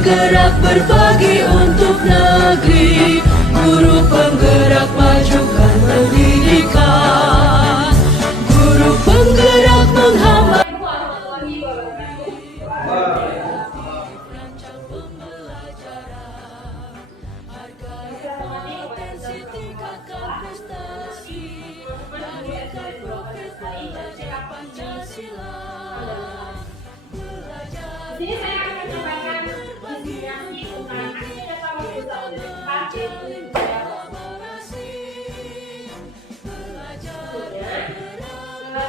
bergerak berbagi untuk negeri, guru penggerak majukan pendidikan, guru penggerak menghambat. Di sini saya akan menyampaikan definisi tentang aksi dasar manusia universitas yaitu kolaborasi.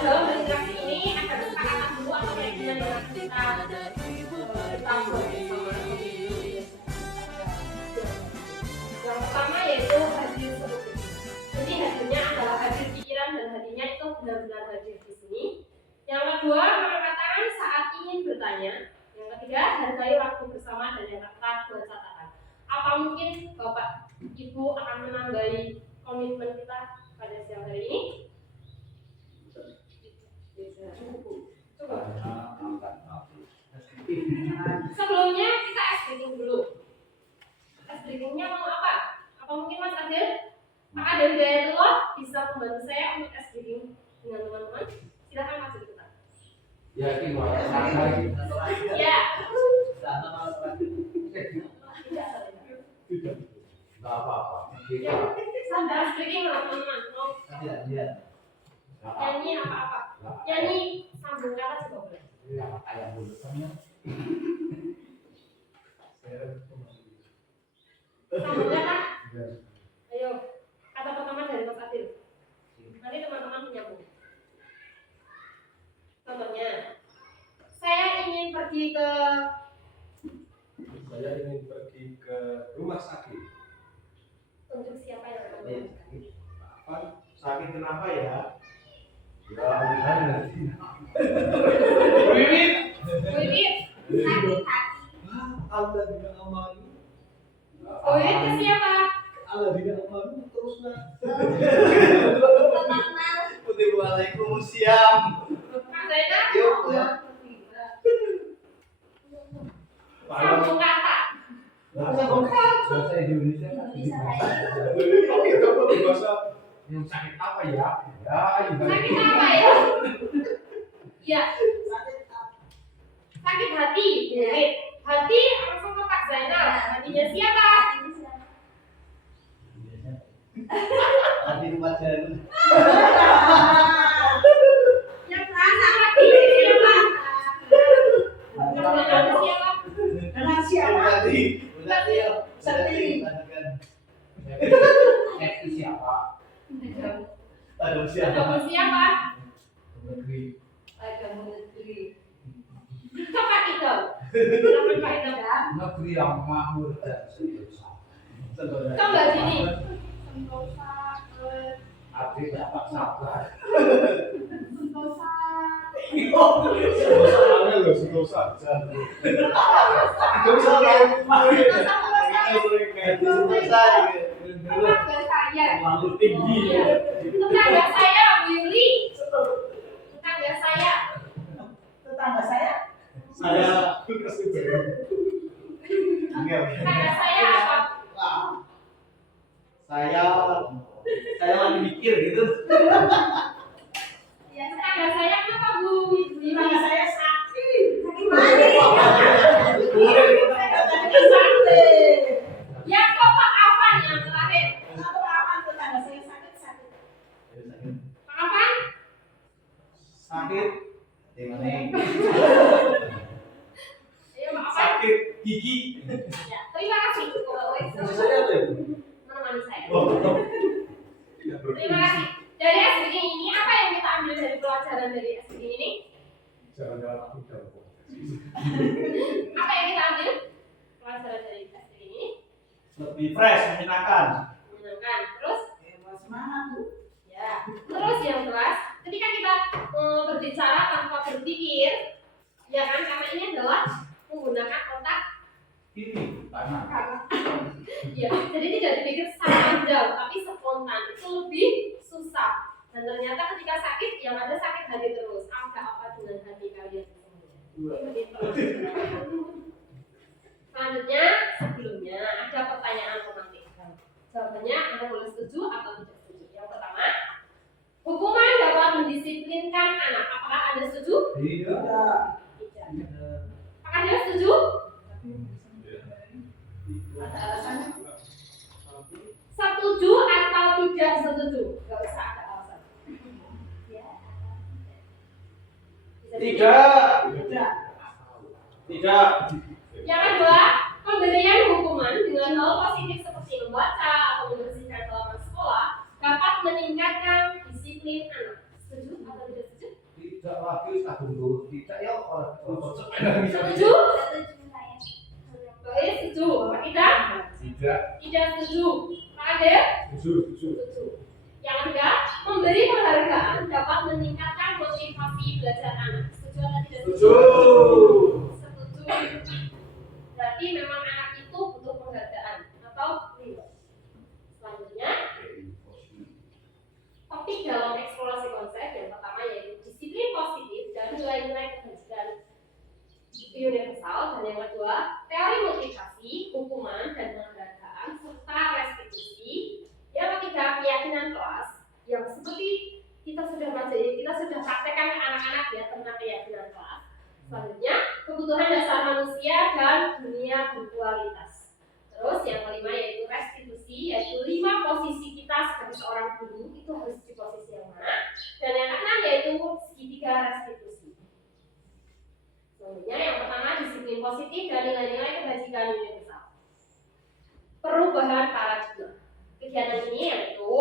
Dalam berinteraksi ini ada kesepakatan dulu atau keyakinan yang kita tahu. Yang pertama yaitu hadir seluruh. Jadi hadirnya adalah hadir pikiran dan hadirnya itu benar-benar hadir di sini. Yang kedua, mengatakan saat ingin bertanya. Yang ketiga, hargai waktu bersama, dan yang keempat, buat catatan. Apa mungkin Bapak Ibu akan menambahi komitmen kita pada siang hari ini? Cukup. Sebelumnya kita ice breaking dulu. Ice breakingnya mau apa? Apa mungkin Mas Adil? Pak Adil Hidayatullah bisa membantu saya untuk ice breaking dengan teman-teman? Silakan Mas Adil. Ya, ini Ya. Enggak apa-apa. Ya, ice breaking teman-teman. Mau nyanyi apa-apa? Nyanyi sambung kata juga boleh. Ayam bulutannya. Sambung kata. Ayo, kata pertama dari Mas Adil. Nanti teman-teman menyambung. Contohnya, saya ingin pergi ke rumah sakit. untuk siapa yang akan rumah sakit? Apa? Sakit kenapa ya? Wiwit, sakit hati. Allah tidak aman. Wiwit ke siapa? Allah tidak aman terus nak. Tenang. Waalaikumsalam. Mas Zainal? Yuk, ya. Sambung kata. Bahasa Indonesia. Bahasa Yang sakit apa ya? Ya, Sakit apa ya? Ya. Sakit hati. Wiwit. Hati langsung ke Pak Zainal. Hatinya siapa? hati rumah jalan. Yang merasa hati siapa? Yang merasa siapa? Seksi siapa? Ada Ada siapa? Negeri. Coba kita. Silakan Pak Ida. Negeri yang makmur dan sentosa. Coba sini. Adik dapat sabar. Tetangga saya Bu Yuli. Tetangga saya. Tetangga saya apa? Saya lagi mikir gitu. Ya, tetangga saya kenapa Bu Yuli? Ya kok Pak Afan yang terakhir? Pak Afan? Sakit di mana? Ayo Pak Afan. Sakit gigi. Ya, terima kasih. Saya apa ya? Menemani saya. Tidak Terima kasih. Dari SBG ini apa yang kita ambil dari pelajaran dari SBG ini? Jangan Apa yang kita ambil pelajaran dari SBG ini? lebih fresh, menyenangkan. Menyenangkan. Terus? Ya. Terus yang jelas, ketika kita berbicara tanpa berpikir, ya kan? Karena ini adalah menggunakan otak. Ini tanah. Ya, jadi tidak dipikir secara jauh, tapi spontan. Itu lebih susah. Dan ternyata ketika sakit, yang ada sakit hati terus. Ada apa dengan hati kalian sesungguhnya? Selanjutnya. Tidak. Pak Adil setuju? Setuju atau tidak setuju? Gak usah ada alasan. Tidak. Tidak. Yang kedua, pemberian hukuman dengan hal positif seperti membaca atau membersihkan halaman sekolah dapat meningkatkan disiplin anak. Setuju atau tidak setuju? Tidak lagi tak dulu. Tidak ya orang Setuju? Baik, setuju. Pak Ida? Tidak. Tidak setuju. Pak Adil? Setuju. Setuju. Yang ketiga, memberi penghargaan dapat meningkatkan motivasi belajar anak. Setuju atau tidak setuju? Setuju. Berarti memang anak itu butuh penghargaan atau reward. Selanjutnya, topik dalam eksplorasi konsep yang pertama yaitu disiplin positif dan nilai-nilai kebajikan universal, dan yang kedua teori motivasi, hukuman dan penghargaan serta restitusi. Yang ketiga keyakinan kelas yang seperti kita sudah pelajari, kita sudah praktekkan ke anak-anak ya tentang keyakinan kelas. Selanjutnya kebutuhan dasar manusia dan dunia berkualitas. Terus yang kelima yaitu restitusi, yaitu 5 posisi kita sebagai seorang guru itu harus di posisi yang mana. Dan yang keenam yaitu segitiga restitusi. Selanjutnya yang pertama disiplin positif dan nilai-nilai kebajikan universal. Perubahan paradigma. Kegiatan ini yaitu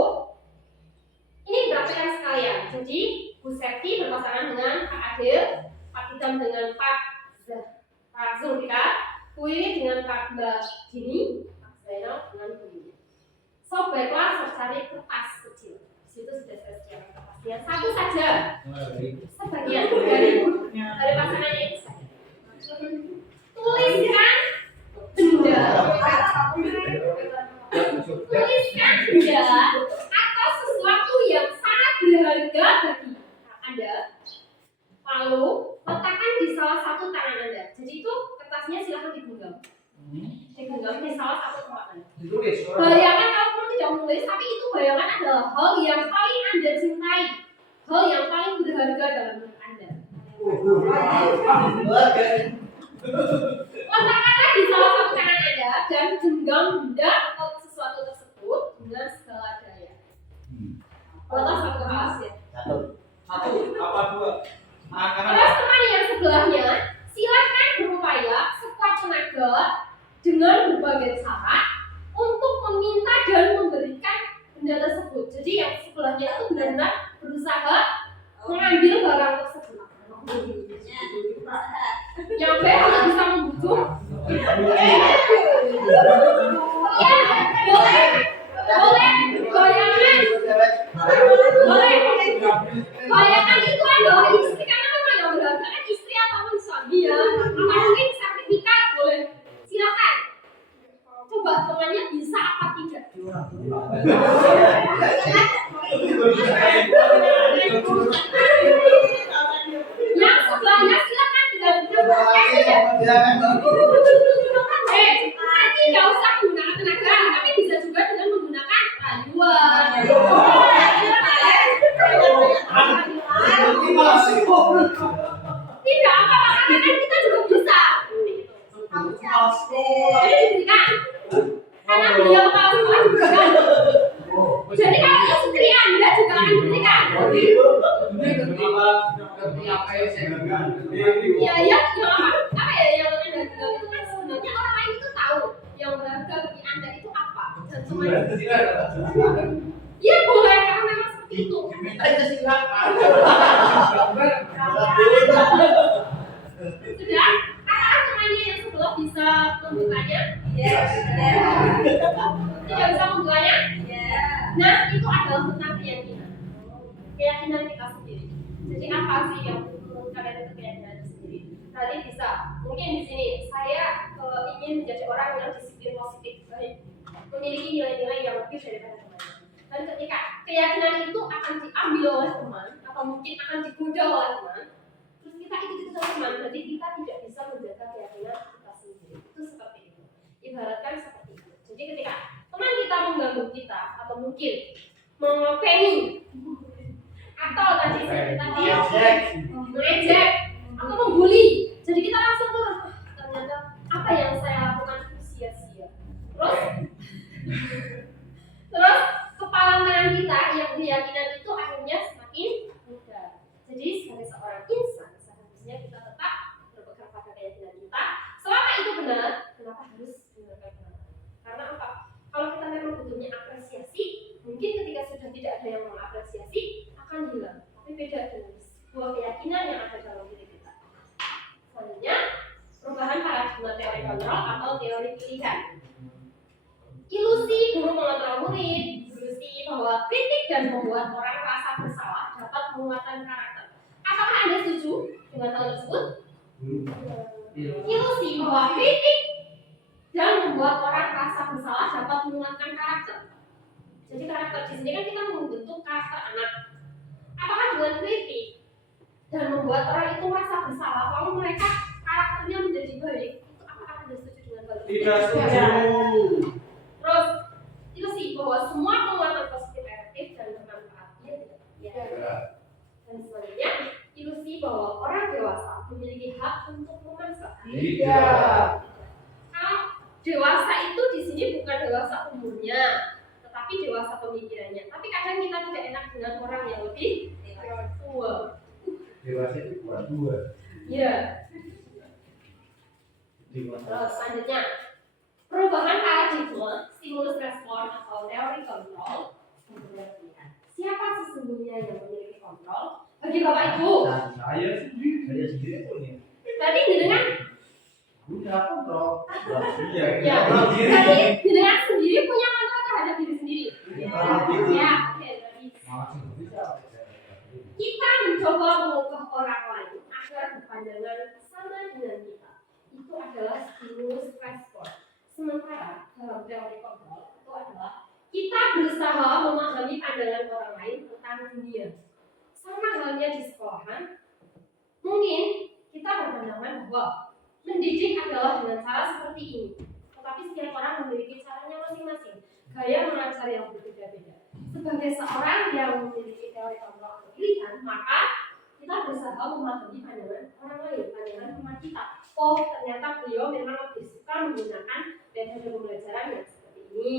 ini dipraktikkan sekalian. Jadi Bu Septi berpasangan dengan Pak Adil, Pak Idam dengan Pak Zulfikar, Bu Wiwi dengan Pak Mbak Dini, Pak Zainal dengan Bu Wiwi. So baiklah cari kertas kecil. Di situ sudah saya sediakan kertasnya satu saja. Sebagian dari pasangannya itu saja. Tuliskan benda. Tuliskan benda atau sesuatu yang sangat berharga bagi Anda. Lalu letakkan di salah satu tangan Anda. Jadi itu kertasnya silahkan digenggam. Digenggam di salah satu tempat Anda. Ditulis. Bayangkan kalau pun tidak menulis, tapi itu bayangan adalah hal yang paling Anda cintai, hal yang paling berharga dalam hidup Anda. Letakkanlah di salah satu tangan Anda dan genggam benda atau sesuatu tersebut dengan segala daya. Letak satu hal ya. Satu apa dua? Terus teman yang sebelahnya silakan berupaya sekuat tenaga dengan berbagai cara untuk meminta dan memberikan benda tersebut. Jadi yang sebelahnya itu benar-benar berusaha mengambil barang tersebut. Yang B harus bisa membujuk. Ya, boleh, bayangan, bayangan itu adalah istri karena memang yang berharga kan istri ataupun suami ya. Atau mungkin sertifikat boleh, silakan. Coba temannya bisa apa tidak? Yang sebelahnya silakan dengan nanti nggak usah menggunakan tenaga, tapi bisa juga dengan menggunakan rayuan. Tidak apa-apa, karena kita juga bisa. Jadi diberikan, karena beliau kepala sekolah diberikan. Jadi kalau istri Anda juga akan diberikan. Ya, yang apa ya yang Anda bilang itu kan sebenarnya orang lain itu tahu yang berharga bagi Anda itu apa dan semuanya. Iya boleh karena memang seperti itu. Sudah, apakah temannya yang sebelah bisa membukanya? Tidak bisa membukanya? Nah, itu adalah tentang keyakinan. Keyakinan kita sendiri. Jadi apa sih yang menurut kalian itu keyakinan sendiri? Tadi bisa, mungkin di sini saya ingin menjadi orang yang disiplin positif, baik, memiliki nilai-nilai yang lebih daripada temannya. Dan ketika keyakinan itu akan diambil oleh teman atau mungkin akan digoda oleh teman, terus kita ikut teman, jadi kita tidak bisa menjaga keyakinan kita sendiri. Itu seperti itu. Ibaratkan seperti itu. Jadi ketika teman kita mengganggu kita atau mungkin mengopeni atau tadi mengejek bully. Jadi kita langsung turun. Ternyata apa yang saya lakukan itu sia-sia. Terus kepalan tangan kita yang keyakinan itu akhirnya semakin mudah. Jadi sebagai seorang insan seharusnya kita tetap berpegang pada keyakinan kita. Selama itu benar, kenapa harus dengarkan orang? Karena apa? Kalau kita memang butuhnya apresiasi, mungkin ketika sudah tidak ada yang mengapresiasi akan hilang. Tapi beda dengan sebuah keyakinan yang ada dalam diri kita. Selanjutnya, perubahan paradigma teori kontrol atau teori pilihan. Ilusi guru mengontrol murid, ilusi bahwa kritik dan membuat orang merasa bersalah dapat menguatkan karakter. Apakah Anda setuju dengan hal tersebut? Ilusi bahwa kritik dan membuat orang merasa bersalah dapat menguatkan karakter. Jadi karakter di sini kan kita membentuk karakter anak. Apakah dengan kritik dan membuat orang itu merasa bersalah lalu mereka karakternya menjadi baik? Itu apakah Anda setuju dengan hal tersebut? Tidak setuju. Terus ilusi bahwa semua penguatan positif efektif dan bermanfaat. Iya tidak? Ya. Dan selanjutnya ilusi bahwa orang dewasa memiliki hak untuk memaksa. Tidak. Kalau dewasa itu di sini bukan dewasa umurnya, tetapi dewasa pemikirannya. Tapi kadang kita tidak enak dengan orang yang lebih tua. Dewasa itu bukan dua. Iya. Terus selanjutnya perubahan paradigma stimulus respon atau teori kontrol. Siapa sesungguhnya yang memiliki kontrol? Bagi Bapak Ibu. Dan saya sendiri punya. Berarti dengan Punya kontrol. Iya. ya, berarti dengan sendiri punya kontrol terhadap diri sendiri. Ya, oke. Berarti Masih bisa. kita mencoba mengubah orang lain agar berpandangan sama dengan kita. Itu adalah stimulus respon. Sementara dalam teori kontrol itu adalah kita berusaha memahami pandangan orang lain tentang dunia. Sama halnya di sekolahan, mungkin kita berpandangan bahwa mendidik adalah dengan cara seperti ini. Tetapi setiap orang memiliki caranya masing-masing, gaya mengajar yang berbeda-beda. Sebagai seorang yang memiliki teori kontrol atau pilihan, maka kita berusaha memahami pandangan orang lain, pandangan teman kita. Oh, ternyata beliau memang lebih suka menggunakan metode pembelajaran yang seperti ini.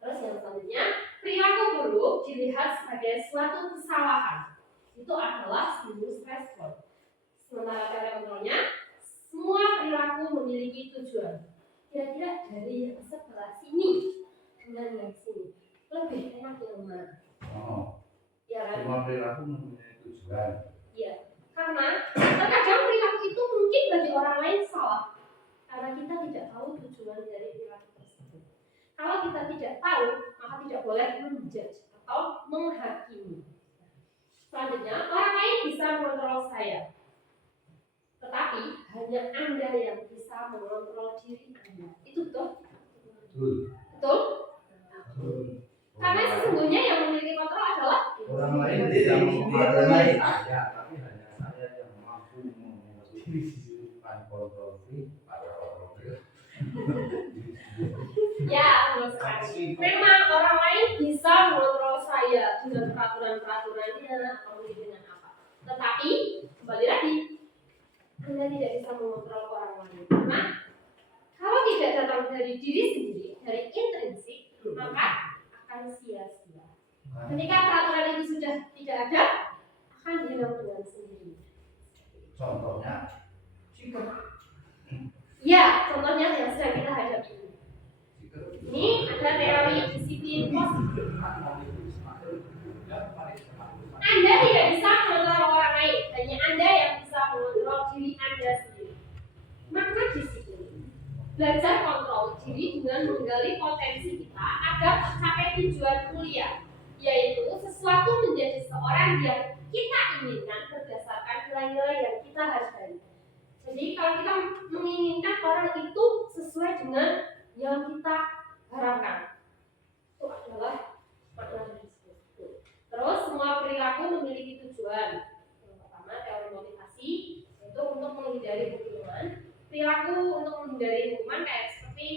Terus yang selanjutnya, perilaku buruk dilihat sebagai suatu kesalahan. Itu adalah stimulus respon. Sementara teori kontrolnya, semua perilaku memiliki tujuan. Kira-kira dari yang sebelah sini dengan yang sini, lebih enak yang mana? Oh, Ya kan? semua perilaku mempunyai tujuan. Iya. Karena terkadang perilaku itu mungkin bagi orang lain salah. Karena kita tidak tahu tujuan dari perilaku tersebut. Kalau kita tidak tahu, maka tidak boleh menjudge atau menghakimi. Selanjutnya, orang lain bisa mengontrol saya. Tetapi hanya Anda yang bisa mengontrol diri Anda. Itu betul? Betul. Betul? Betul. Karena sesungguhnya yang memiliki kontrol adalah Orang lain tidak mempengaruhi saya, tapi hanya saya yang mampu mengerti bukan kontrol free pada kontrol free. ya, betul sekali. Memang orang lain bisa mengontrol saya dengan peraturan-peraturannya atau mungkin dengan apa. Tetapi kembali lagi, Anda tidak bisa mengontrol orang lain. Karena kalau tidak datang dari diri sendiri, dari intrinsik, maka akan sia-sia. Ketika peraturan itu sudah tidak ada, akan hilang dengan sendiri. Contohnya, sikap. Ya, contohnya yang sedang kita hadapi ini. Ini ada teori disiplin positif. Anda tidak bisa mengontrol orang lain, hanya Anda yang bisa mengontrol diri Anda sendiri. Makna disiplin, belajar kontrol diri dengan menggali potensi kita agar mencapai tujuan mulia, yaitu sesuatu menjadi seorang yang kita inginkan berdasarkan nilai-nilai yang kita hargai. Jadi kalau kita menginginkan orang itu sesuai dengan yang kita harapkan, itu adalah makna dari disiplin. Terus semua perilaku memiliki tujuan. Yang pertama teori motivasi, yaitu untuk menghindari hukuman. Perilaku untuk menghindari hukuman kayak seperti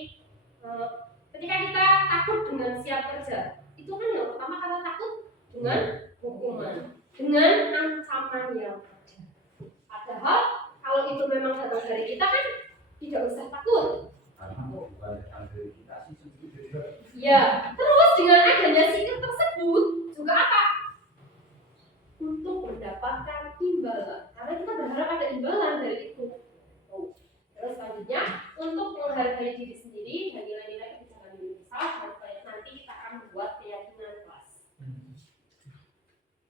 ketika kita takut dengan siap kerja, itu kan yang pertama karena takut dengan hukuman, dengan ancaman yang ada. Padahal kalau dari kita kan tidak usah takut. Karena bukan dari kita sih juga. Ya, terus dengan adanya sikap tersebut juga apa? Untuk mendapatkan imbalan. Karena kita berharap ada imbalan dari itu. Terus selanjutnya, untuk menghargai diri sendiri dan nilai-nilai kebijakan universal sampai nanti kita akan membuat keyakinan kelas.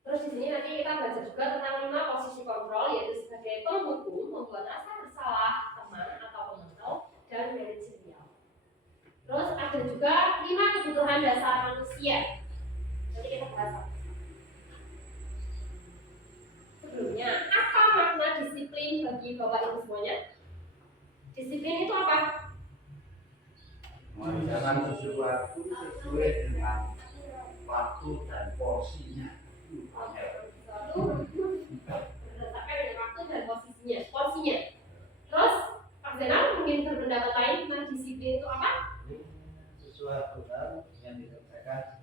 Terus di sini nanti kita belajar juga tentang 5 posisi kontrol, yaitu sebagai penghukum, membuat rasa bersalah teman atau pemantau, dan manajerial. Terus ada juga 5 kebutuhan dasar manusia. Nanti kita bahas. Sebelumnya, apa makna disiplin bagi Bapak Ibu semuanya? Disiplin itu apa? Mengerjakan sesuatu sesuai dengan waktu dan porsinya. Berdasarkan dengan waktu dan porsinya. Terus, Pak Zainal mungkin berpendapat lain tentang disiplin itu apa? Sesuatu hal yang dikerjakan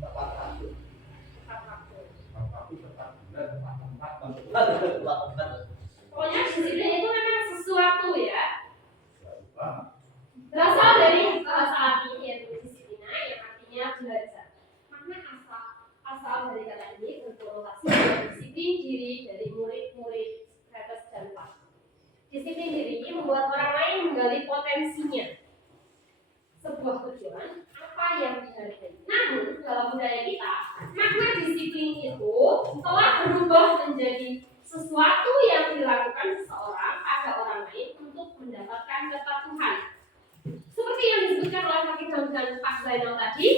tepat waktu. Tepat waktu. Tepat waktu, tepat bulan, tepat tempat, Lakukan. Pokoknya disiplin itu memang sesuatu ya. lupa. Berasal dari bahasa Latin yaitu disiplina yang artinya belajar. Makna asal dari kata ini berkonotasi dengan disiplin diri dari murid-murid Socrates dan Plato. Disiplin diri ini membuat orang lain menggali potensinya. Sebuah tujuan apa yang dihargai. Namun dalam budaya kita, makna disiplin itu telah berubah menjadi sesuatu yang dilakukan seseorang pada orang lain untuk mendapatkan kepatuhan. Seperti yang disebutkan oleh Pak Idam dan Pak Zainal tadi,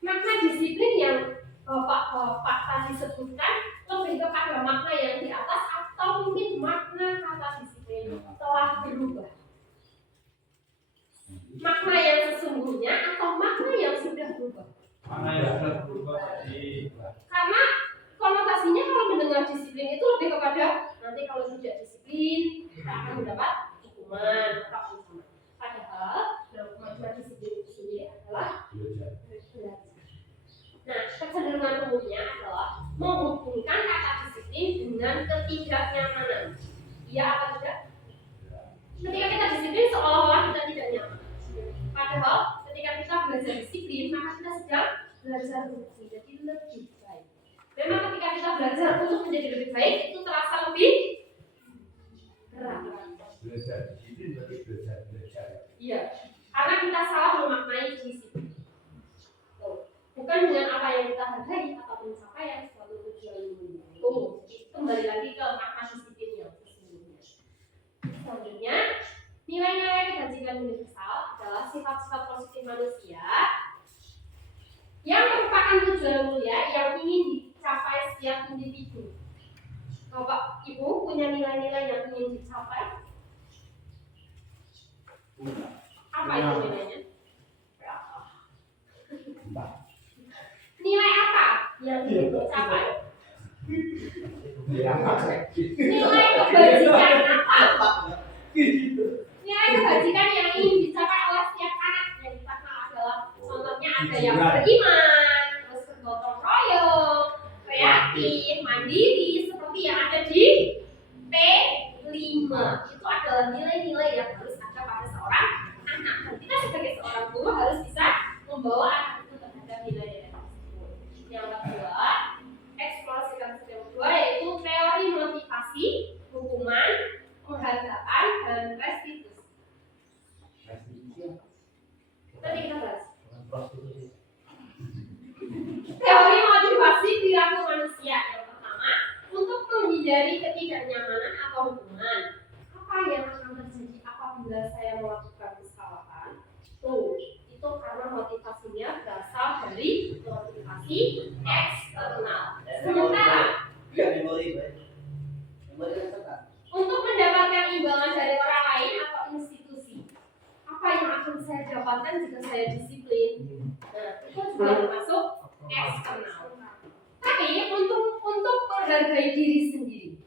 makna disiplin yang Bapak tadi sebutkan lebih kepada makna yang di atas atau mungkin makna kata disiplin telah berubah. Makna yang sesungguhnya atau makna yang sudah berubah. Mana yang sudah berubah tadi? Karena konotasinya kalau mendengar disiplin itu lebih kepada nanti kalau tidak disiplin kita akan mendapat hukuman atau ancaman. Padahal dalam kemajuan disiplin itu sendiri adalah belajar. Nah, kecenderungan umumnya adalah menghubungkan kata disiplin dengan ketidaknyamanan. Iya atau tidak? Ketika kita disiplin seolah-olah kita tidak nyaman. Padahal ketika kita belajar disiplin maka kita sedang belajar untuk menjadi lebih baik. Memang ketika kita belajar untuk menjadi lebih baik itu terasa lebih berat. Belajar disiplin berarti belajar. Iya, karena kita salah memaknai disiplin. Bukan dengan apa yang kita hargai ataupun pencapaian suatu tujuan itu. Kembali lagi ke makna disiplin yang sesungguhnya. Selanjutnya, nilai-nilai kebajikan universal adalah sifat-sifat positif manusia yang merupakan tujuan mulia yang ingin dicapai setiap individu. Bapak Ibu punya nilai-nilai yang ingin dicapai? Apa itu nilainya? Nilai apa yang ingin dicapai? Nilai kebajikan apa? Nilai kebajikan yang ingin dicapai oleh setiap anak yang kita kenal adalah contohnya ada yang beriman, terus bergotong royong, kreatif, mandiri, seperti yang ada di P5. Itu adalah nilai-nilai yang harus ada pada seorang anak. Dan kita sebagai seorang guru harus bisa membawa anak itu terhadap nilai-nilai tersebut. Yang kedua, eksplorasi konsep yang kedua yaitu teori motivasi, hukuman, penghargaan, dan restitusi. Tadi kita bahas teori motivasi perilaku manusia. Yang pertama, untuk menghindari ketidaknyamanan atau hukuman. Apa yang akan terjadi apabila saya melakukan kesalahan? Itu karena motivasinya berasal dari motivasi eksternal. Sementara untuk mendapatkan imbalan dari orang lain atau institusi, apa yang akan saya dapatkan jika saya disiplin? Nah, itu juga termasuk eksternal. Tapi untuk menghargai diri sendiri,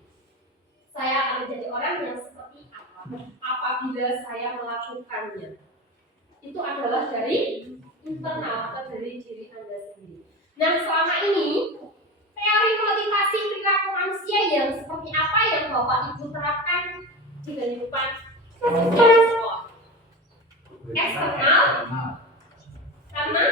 saya akan menjadi orang yang seperti apa apabila saya melakukannya. Itu adalah dari internal atau dari diri Anda sendiri. Nah, selama ini teori motivasi perilaku manusia yang seperti apa yang Bapak Ibu terapkan di kehidupan sekolah. Eksternal karena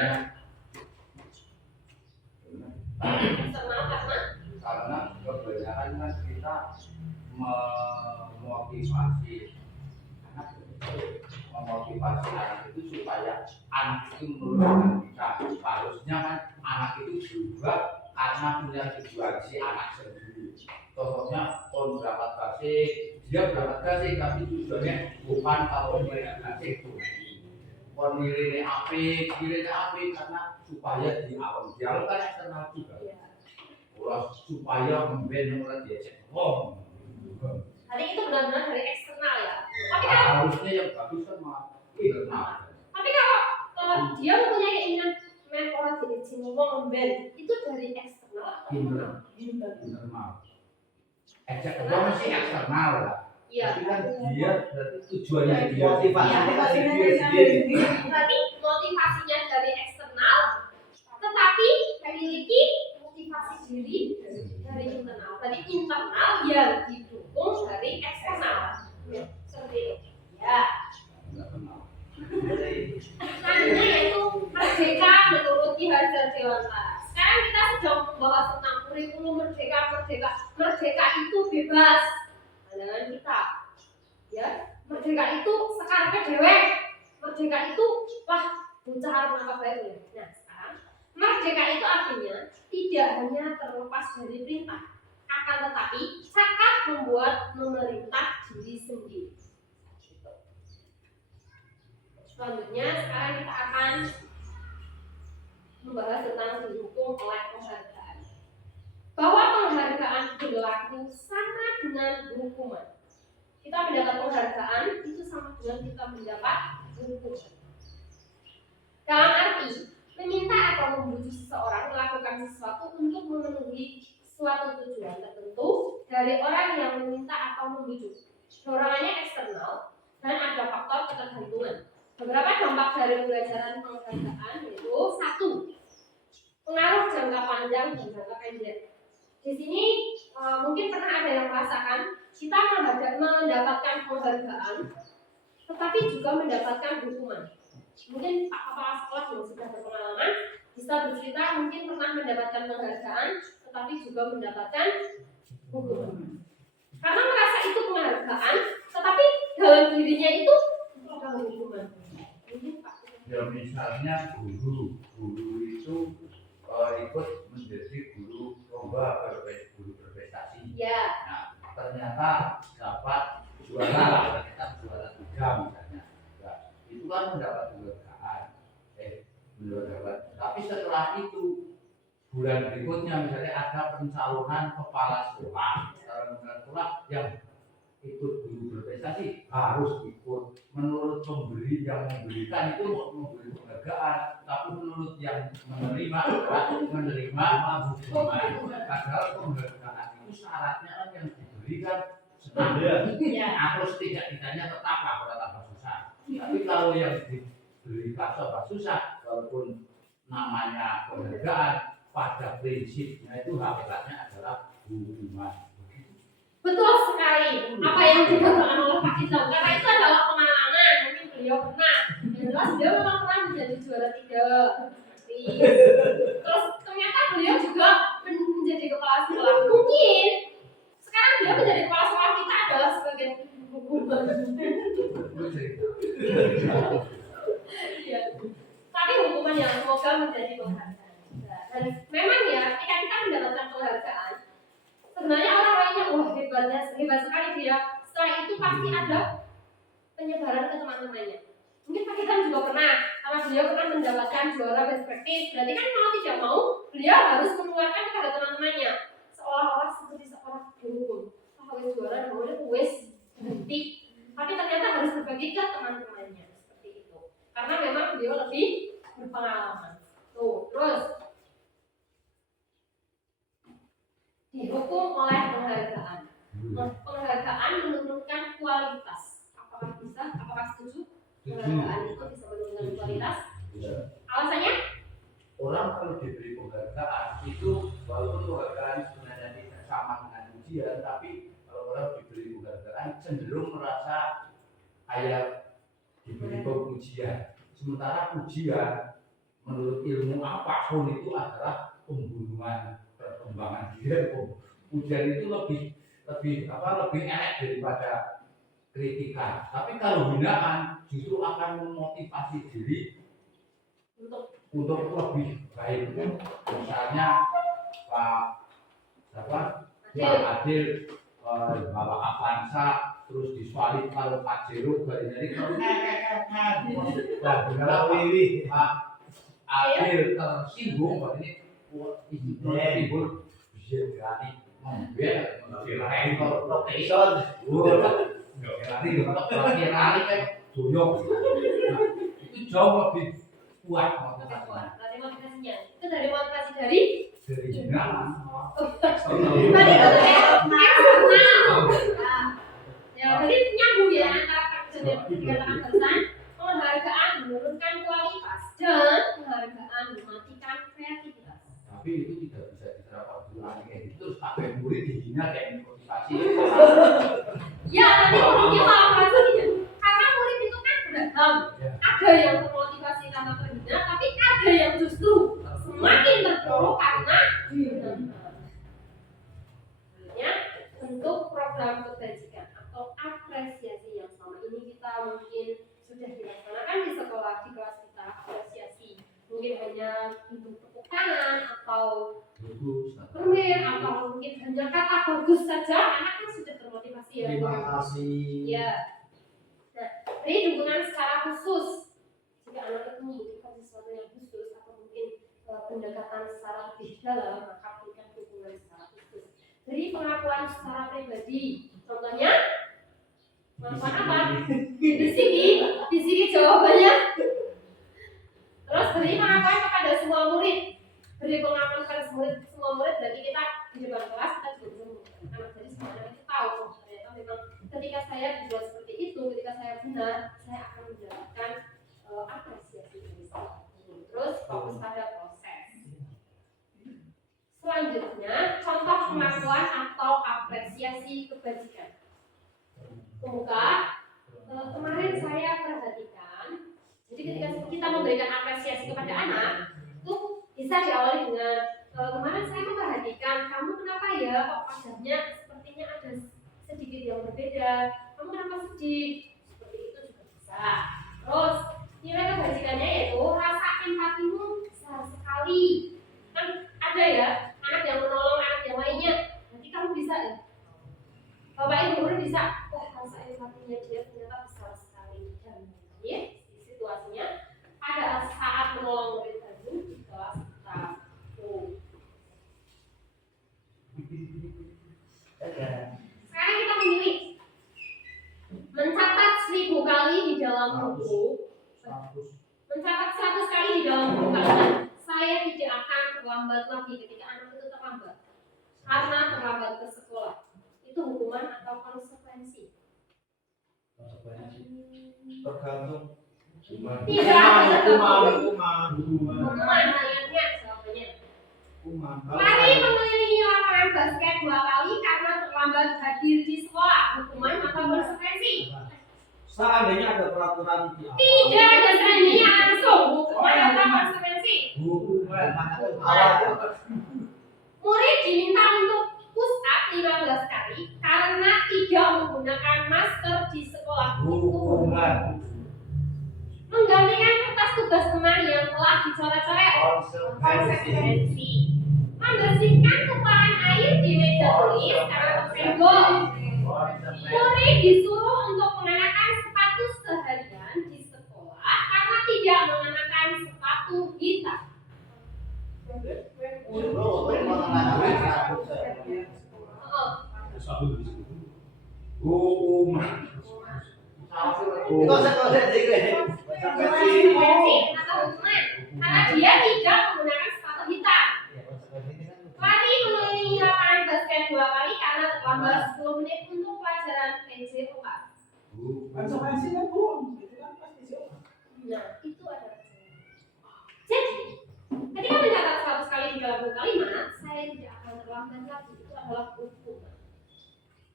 karena kebanyakan kan kita memotivasi anak itu supaya anak itu menurunkan kita. Harusnya kan anak itu juga karena punya tujuan si anak sendiri. Contohnya kon berangkat basic, dia berangkat basic tapi tujuannya bukan kalau dia basic tuh. Kon nilainya apik karena supaya di awal dia kan eksternal juga. Supaya memben orang diajak ngomong. Tadi itu benar-benar dari eksternal ya. Tapi harusnya yang bagus kan malah internal. Tapi kalau dia mempunyai keinginan main orang diajak ngomong memben itu dari eksternal atau internal. Ajak ngomong masih eksternal lah. Iya. Tapi kan dia berarti tujuannya dia Motivasinya sendiri. Berarti motivasinya dari eksternal, tetapi memiliki motivasi diri dari internal. Berarti internal yang didukung dari eksternal. Seperti itu. Ya. Selanjutnya yaitu merdeka menurut Ki Hajar Dewantara. Sekarang kita sedang membahas tentang kurikulum merdeka. Merdeka itu bebas. Pandangan kita. Ya, merdeka itu sekarang dewek. Merdeka itu wah bocah arep apa bae ya. Nah, sekarang merdeka itu artinya tidak hanya terlepas dari perintah, akan tetapi sangat membuat memerintah diri sendiri. Selanjutnya sekarang kita akan membahas tentang didukung oleh penghargaan. Bahwa penghargaan berlaku sama dengan hukuman. Kita mendapat penghargaan itu sama dengan kita mendapat hukuman. Dalam arti meminta atau membujuk seseorang melakukan sesuatu untuk memenuhi suatu tujuan tertentu dari orang yang meminta atau membujuk. Dorongannya eksternal dan ada faktor ketergantungan. Beberapa dampak dari pembelajaran penghargaan yaitu 1. Pengaruh jangka panjang dan jangka pendek. Di sini mungkin pernah ada yang merasakan kita mendapatkan penghargaan, tetapi juga mendapatkan hukuman. Mungkin Pak Kepala Sekolah yang sudah berpengalaman bisa bercerita mungkin pernah mendapatkan penghargaan, tetapi juga mendapatkan hukuman. Karena merasa itu penghargaan, tetapi dalam dirinya itu ada hukuman. Ya misalnya guru itu ikut menjadi guru lomba guru berprestasi. Ya. Nah, ternyata dapat juara, kita juara 3 misalnya. Ya, itu kan mendapat penghargaan. Tapi setelah itu bulan berikutnya misalnya ada pencalonan kepala sekolah. Yang ikut guru berprestasi harus ikut. Menurut pemberi yang memberikan itu memberi penghargaan, tapi menurut yang menerima hukuman. Padahal penghargaan itu syaratnya kan yang diberikan senang. Terus tidak-tidaknya tetaplah pada tambah susah. Tapi kalau yang diberikan tambah susah, walaupun namanya penghargaan, pada prinsipnya itu hakikatnya adalah hukuman. Betul sekali apa yang dikatakan oleh Pak Idam, karena itu adalah pengalaman. Mungkin beliau pernah, yang jelas beliau memang pernah menjadi juara 3. Terus ternyata beliau juga menjadi kepala sekolah. Mungkin sekarang beliau menjadi kepala sekolah kita adalah sebagai hukuman. Ya. Tapi hukuman yang semoga menjadi penghargaan. Dan memang ya, ketika kita mendapatkan penghargaan, sebenarnya orang lainnya wah hebat sekali dia. Setelah itu pasti ada penyebaran ke teman-temannya. Mungkin Pak Hitam juga pernah, karena beliau pernah mendapatkan juara best practice. Berarti kan mau tidak mau, beliau harus menularkan kepada teman-temannya. Seolah-olah seperti seorang dihukum. Wis juara, kemudian wis berhenti. Tapi ternyata harus berbagi ke teman-temannya seperti itu. Karena memang beliau lebih berpengalaman. Tuh, terus dihukum oleh penghargaan. Penghargaan menurunkan kualitas. Apakah setuju? Penghargaan itu bisa menurunkan kualitas. Alasannya? Orang kalau diberi penghargaan itu walaupun penghargaan sebenarnya tidak sama dengan ujian, tapi kalau orang diberi penghargaan cenderung kayak diberi pujian. Sementara pujian menurut ilmu apapun itu adalah pembunuhan perkembangan diri. Pujian itu lebih enak daripada kritikan. Tapi kalau hinaan justru akan memotivasi diri untuk lebih baik. Misalnya Pak Adil bawa Avanza terus disualin kalau Pak Jero dari kalau Adil tersinggung ini timbul bisa berani itu jauh lebih kuat motivasinya. Itu dari motivasi dari hinaan. tadi itu eksternal. Ya, jadi nyambung ya antara dikatakan barusan, penghargaan menurunkan kualitas dan penghargaan mematikan kreativitas. Tapi itu tidak bisa diterapkan ulang kayak gitu terus pakai murid dihina kayak motivasi. Ya, nanti muridnya malah merasa gitu. Karena murid itu kan beragam. Ada yang termotivasi karena terhina, tapi ada yang justru semakin terpuruk karena dihina. Selanjutnya, bentuk program kebajikan atau apresiasi yang selama ini kita mungkin sudah dilaksanakan di sekolah, di kelas kita apresiasi. Mungkin hanya bentuk tepuk tangan atau permen atau mungkin hanya kata bagus saja, anak kan sudah termotivasi ya. Terima kasih. Ya. Nah, ini dukungan secara khusus. Jika anak itu membutuhkan sesuatu yang khusus atau mungkin pendekatan secara lebih dalam, maka berikan dukungan secara khusus. Beri pengakuan secara pribadi. Contohnya, pengakuan apa? Di sini jawabannya. Terus beri pengakuan kepada semua murid. Beri pengakuan kepada semua murid berarti kita di depan kelas kita juga bisa menggunakan anak, jadi semua anak itu tahu ternyata memang ketika saya dibuat seperti itu, ketika saya benar, saya akan mendapatkan apresiasi dari saya. Terus fokus pada proses. Selanjutnya, contoh pengakuan atau apresiasi kebajikan. Kemuka, kemarin saya perhatikan, jadi ketika kita memberikan apresiasi kepada anak, itu bisa diawali dengan kemarin saya memperhatikan kamu kenapa ya kok wajahnya sepertinya ada sedikit yang berbeda, kamu kenapa sedih, seperti itu juga bisa. Terus nilai kebajikannya yaitu rasa empatimu besar sekali. Kan ada ya anak yang menolong anak yang lainnya, nanti kamu bisa ya, bapak ibu guru bisa, wah rasa empatinya dia ternyata besar sekali. Dan ini situasinya pada saat menolong murid baru di kelas satu. Sekarang kita memilih mencatat 1000 kali di dalam buku, mencatat 100 kali di dalam buku kalian. Saya tidak akan terlambat lagi ketika anak itu terlambat karena terlambat ke sekolah. Itu hukuman atau konsekuensi? Tergantung. Tidak, Hukuman. kaliannya jawabannya. Hukuman. Mari mengelilingi lapangan basket 2 kali karena terlambat hadir di sekolah. Hukuman atau konsekuensi? Seandainya ada peraturan di awal. Tidak ada seandainya langsung. Hukuman atau konsekuensi? Hukuman. Murid diminta untuk push up 15 kali karena tidak menggunakan masker di sekolah. Hukuman. Menggantikan kertas tugas teman yang telah dicoret-coret. Konsekuensi. Membersihkan tumpahan air di meja tulis karena tersenggol. Murid disuruh untuk mengenakan sepatu seharian di sekolah karena tidak mengenakan sepatu hitam. Hukuman. Konsekuensi atau hukuman karena dia tidak menggunakan sepatu hitam. Lari mengelilingi lapangan basket 2 kali karena terlambat 10 menit untuk pelajaran PJOK. Konsekuensi kan burung. Nah, itu adalah. Jadi, ketika mencatat 100 kali di dalam buku kalimat, saya tidak akan terlambat lagi. Itu adalah hukuman.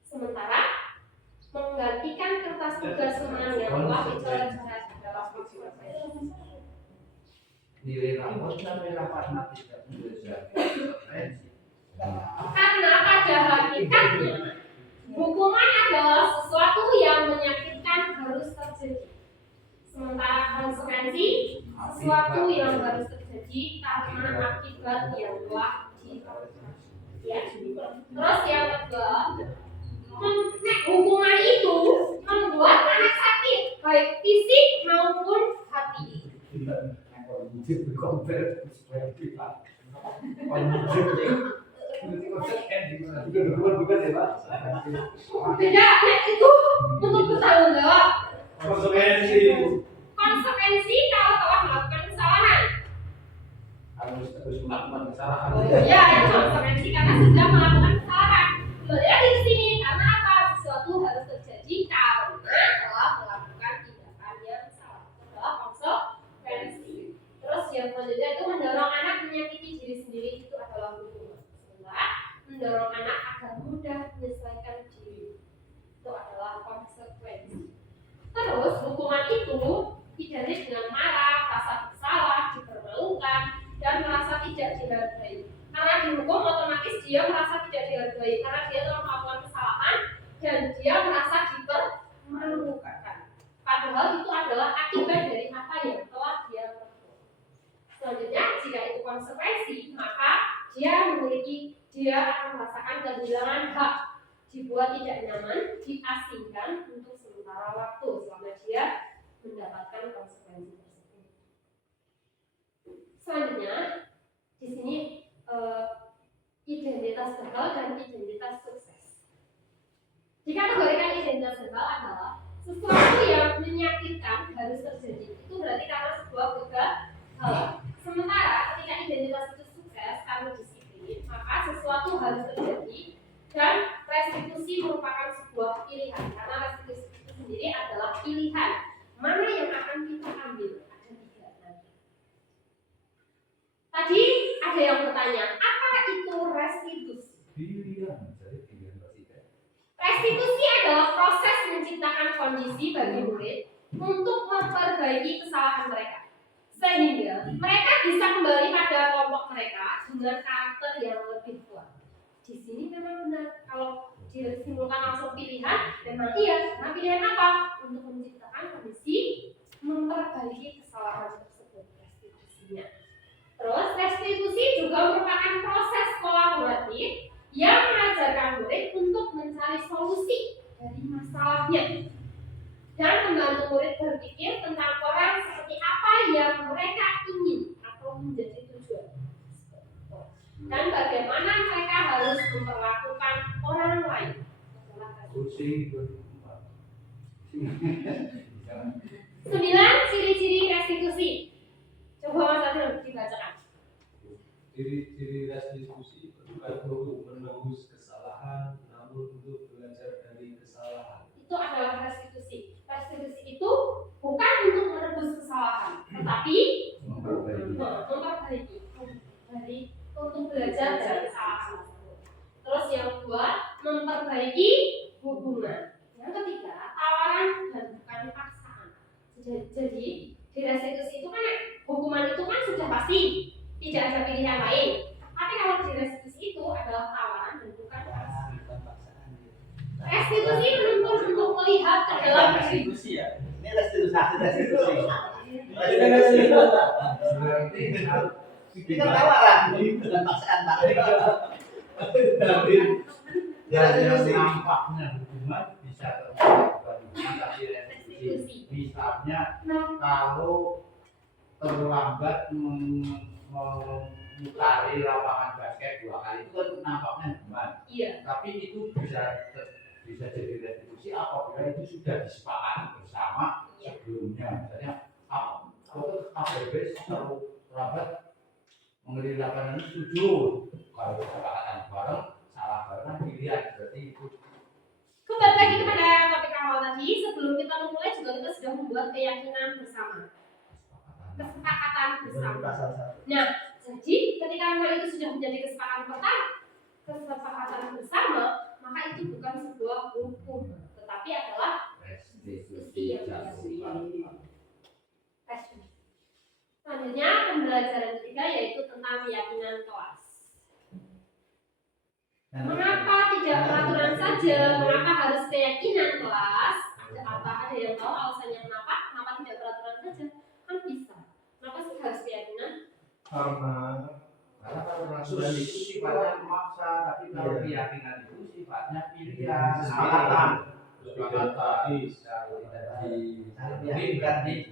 Sementara menggantikan kertas tugas teman yang telah dicoret-coret dalam konsekuensi. Nilai rapotnya merah karena tidak berdasarkan Karena pada hakikatnya hukuman adalah sesuatu yang menyakitkan harus terjadi. Sementara konsekuensi sesuatu yang harus terjadi karena akibat yang telah dilakukan. Ya. Terus yang kedua, hukuman itu membuat anak sakit baik fisik maupun hati. Beda, itu untuk bertanggung jawab. Konsekuensi. Konsekuensi kalau telah melakukan kesalahan. harus terus melakukan kesalahan. Ya, itu konsekuensi karena sudah melakukan kesalahan. Kemudian di sini karena apa? Sesuatu harus terjadi karena telah melakukan tindakan yang salah. Adalah konsekuensi. Terus yang selanjutnya itu mendorong anak menyakiti diri sendiri itu adalah hukuman. Sementara mendorong anak agar mudah menyesuaikan diri itu adalah konsekuensi. Terus hukuman itu identik dengan marah, rasa bersalah, dipermalukan, dan merasa tidak dihargai. Karena dihukum otomatis dia merasa tidak dihargai karena dia telah melakukan kesalahan dan dia merasa dipermalukan. Padahal itu adalah akibat dari apa yang telah dia lakukan. Selanjutnya, jika itu konsekuensi, maka dia akan merasakan kehilangan hak, dibuat tidak nyaman, diasingkan untuk sementara waktu selama dia mendapatkan konsekuensi tersebut. Selanjutnya, di sini identitas gagal dan identitas sukses. Dikategorikan identitas gagal adalah sesuatu yang menyakitkan harus terjadi. Itu berarti karena sebuah kegagalan. Sementara ketika identitas itu sukses karena disiplin, maka sesuatu harus terjadi dan restitusi merupakan sebuah pilihan. Karena restitusi itu sendiri adalah pilihan. Mana yang akan kita ambil? Ada tiga nanti. Tadi ada yang bertanya, apa itu restitusi? Pilihan, jadi pilihan presiden. Restitusi adalah proses menciptakan kondisi bagi murid untuk memperbaiki kesalahan mereka. Sehingga mereka bisa kembali pada kelompok mereka dengan karakter yang lebih kuat. Di sini memang benar, kalau disimpulkan langsung pilihan, memang iya. Karena pilihan apa? Untuk menciptakan kondisi memperbaiki kesalahan tersebut, restitusinya. Terus restitusi juga merupakan proses kolaboratif yang mengajarkan murid untuk mencari solusi dari masalahnya dan membantu murid berpikir tentang orang seperti apa yang mereka ingin atau menjadi tujuan dan bagaimana mereka harus memperlakukan orang lain. Kursi 9 ciri-ciri restitusi. Coba Mas Adil dibacakan. Ciri-ciri restitusi bukan untuk menebus kesalahan, namun untuk belajar dari kesalahan. Itu adalah restitusi. Restitusi itu bukan untuk menebus kesalahan, tetapi memperbaiki. Untuk belajar dari kesalahan tersebut. Terus yang kedua, memperbaiki hubungan. Yang ketiga, tawaran dan bukan paksaan. Jadi di restitusi itu kan hukuman itu kan sudah pasti tidak ada pilihan lain. Tapi kalau di restitusi itu adalah tawaran dan bukan paksaan. Restitusi menuntut untuk melihat ke dalam diri. Restitusi ya. Ini restitusi. Ini kan tawaran, bukan paksaan Pak. Dan yang nampaknya hubungan bisa terjadi hubungan tapi restitusi. Misalnya kalau terlambat memutari lapangan basket 2 kali itu kan nampaknya hubungan. Iya. Tapi itu bisa jadi restitusi apabila itu sudah disepakati bersama sebelumnya. Misalnya ABB selalu terlambat mengenai lapangan itu setuju. Kalau kesepakatan bareng salah bareng kan pilihan berarti itu. Kembali lagi kepada topik awal tadi, sebelum kita memulai juga kita sudah membuat keyakinan bersama, kesepakatan bersama. Nah, jadi ketika hal itu sudah menjadi kesepakatan bersama, maka itu bukan sebuah hukum, tetapi tetapi adalah restitusi jatuh. Selanjutnya pembelajaran ketiga yaitu tentang keyakinan kelas. Mengapa tidak peraturan saja? Mengapa harus keyakinan kelas? Ada yang tahu alasannya kenapa? Kenapa tidak peraturan saja? Kan bisa. Kenapa sih harus keyakinan? Karena Kalau sudah itu sifatnya memaksa, tapi kalau keyakinan itu sifatnya pilihan. kesepakatan. Kesepakatan. Jadi bukan itu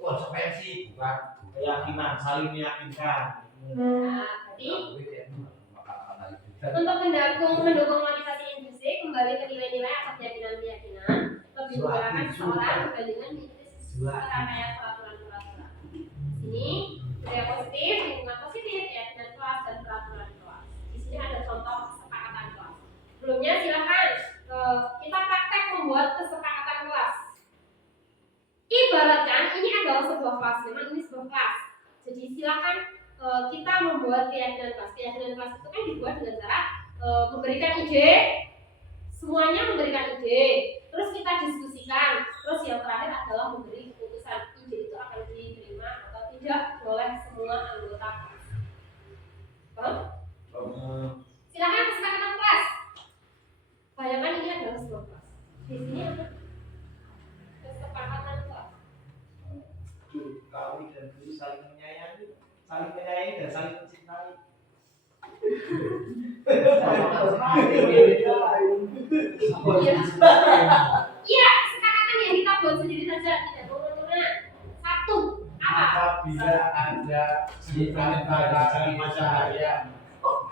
konsekuensi, bukan Keyakinan, saling meyakinkan. Nah, jadi untuk mendukung motivasi inklusif kembali ke nilai-nilai atau keyakinan-keyakinan lebih menggunakan seseorang dibandingkan rangkaian peraturan-peraturan. Sini budaya positif, lingkungan positif, keyakinan kelas dan peraturan kelas. Di sini ada contoh kesepakatan kelas. Sebelumnya silakan kita praktek membuat kesepakatan kelas. Ibaratkan ini adalah sebuah kelas, memang ini sebuah kelas. Jadi silakan kita membuat keyakinan kelas. Keyakinan kelas itu kan dibuat dengan cara memberikan ide, semuanya memberikan ide, terus kita diskusikan, terus yang terakhir adalah memberi keputusan ide itu akan diterima atau tidak oleh semua anggota kelas. Silakan kesepakatan kelas. Bayangkan ini adalah sebuah kelas. Di sini ada kesepakatan kelas. Kami dan guru saling menyayangi dan saling mencintai. Iya, kesepakatan yang kita buat sendiri saja, tidak turun-turunan. Satu, apa? apabila ada di antara kita yang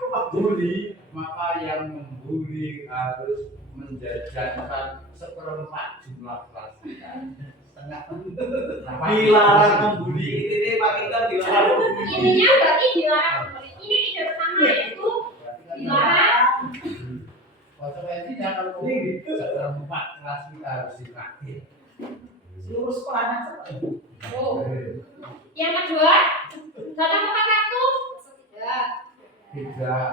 membuli, maka yang membuli harus menjajankan seperempat jumlah kelas kita. Dilarang membuli. Ini Pak kita dilarang membuli. Ininya berarti dilarang membeli. Ini ide pertama yaitu dilarang. Konsekuensinya kalau seperempat kelas kita harus ditraktir. Seluruh sekolahnya seperti Oh. Yang kedua, dalam tepat waktu tidak. Tidak.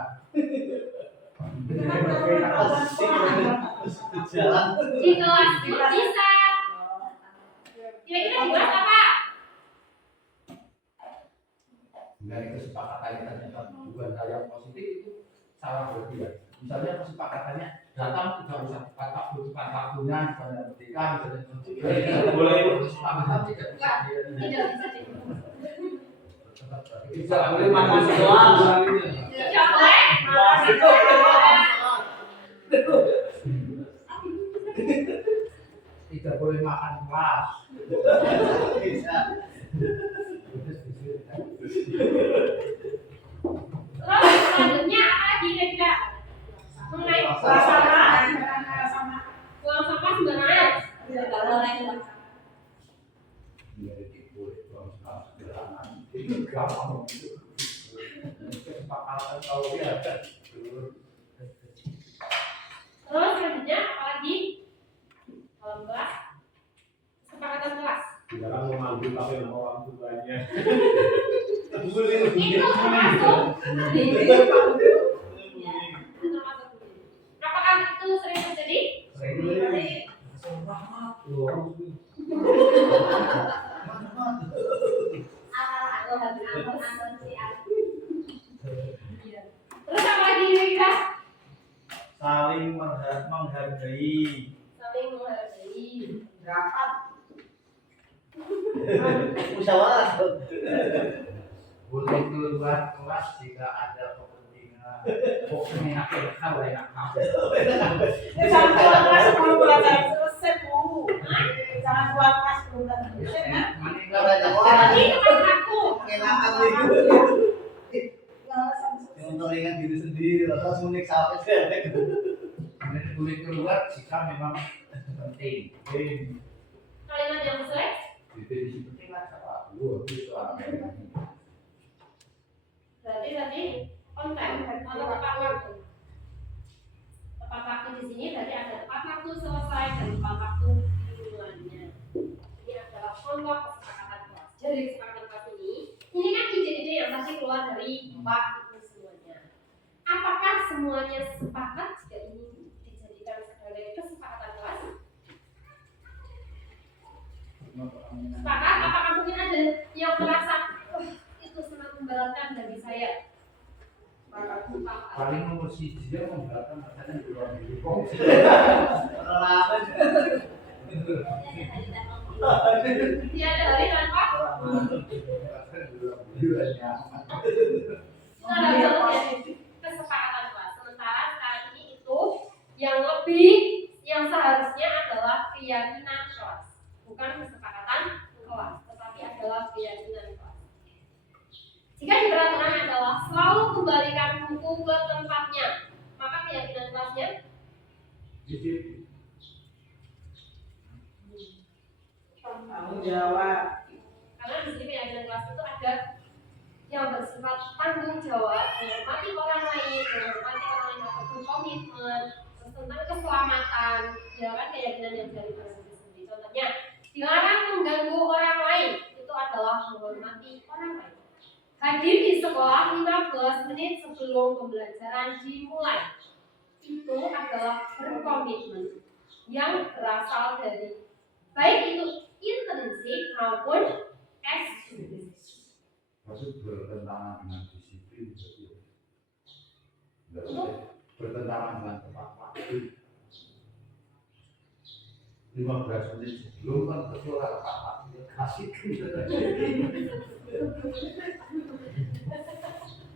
jalan. Di kelas pun bisa. Kira-kira di kelas apa? Dari kesepakatan kita bukan hal yang positif itu salah berarti. Misalnya kesepakatannya datang tidak usah tepat waktunya, misalnya ketika misalnya Boleh. kesepakatan tidak bisa Tidak bisa. tidak boleh makan doang. Tidak boleh. tidak boleh makan kelas. Bisa. Terus selanjutnya apa lagi kira-kira? Mengenai buang sampah sembarangan. Tidak boleh. Kesepakatan kalau dia ada. Terus selanjutnya apa lagi? Dalam kelas, kesepakatan kelas. Jangan memanggil pakai nama orang tuanya. Itu termasuk. Apakah itu sering terjadi? Terus apa lagi kira-kira? Saling menghargai. Saling menghargai. Rapat. Musyawarah. Boleh keluar kelas jika ada kepentingan. Pokoknya enak tahu enak tahu. Jangan keluar kelas sebelum pelajaran selesai, Bu. Jangan keluar kelas sebelum pelajaran selesai, Nak. Tadi teman aku. Mengenakan itu. Untuk ingat diri sendiri, terus unik sampai Boleh keluar jika memang penting. Kalimat yang sesuai. Definisi penting apa? Itu Berarti konten atau tepat waktu. Tepat waktu di sini berarti ada tepat waktu selesai dan tepat waktu dimulainya. Ini adalah contoh kesepakatan kelas. Dari kesepakatan kelas ini kan ide-ide yang pasti keluar dari Bapak itu semuanya. Apakah semuanya sepakat jika ini dijadikan sebagai kesepakatan kelas? Sepakat? Apakah mungkin ada yang merasa itu sangat memberatkan bagi saya? Sepakat. Paling nomor siji dia memberatkan katanya di luar negeri. Tiada hari tanpa kesepakatan kelas. Sementara sekarang ini itu yang seharusnya adalah keyakinan kelas, bukan kesepakatan kelas, tetapi adalah keyakinan kelas. Jika di peraturan adalah selalu kembalikan buku ke tempatnya, maka keyakinan kelasnya Tanggung jawab. karena di sini keyakinan kelas itu ada yang bersifat tanggung jawab, menghormati orang lain, atau berkomitmen, terus tentang keselamatan, ya kan keyakinan yang dari bahasa sendiri. Contohnya, dilarang mengganggu orang lain, itu adalah menghormati orang lain. Hadir di sekolah 15 menit sebelum pembelajaran dimulai, itu adalah berkomitmen yang berasal dari baik itu intrinsik maupun ekstrinsik. Maksud bertentangan dengan disiplin bertentangan dengan tepat waktu. 15 menit sebelum kan betul tepat waktu kasih.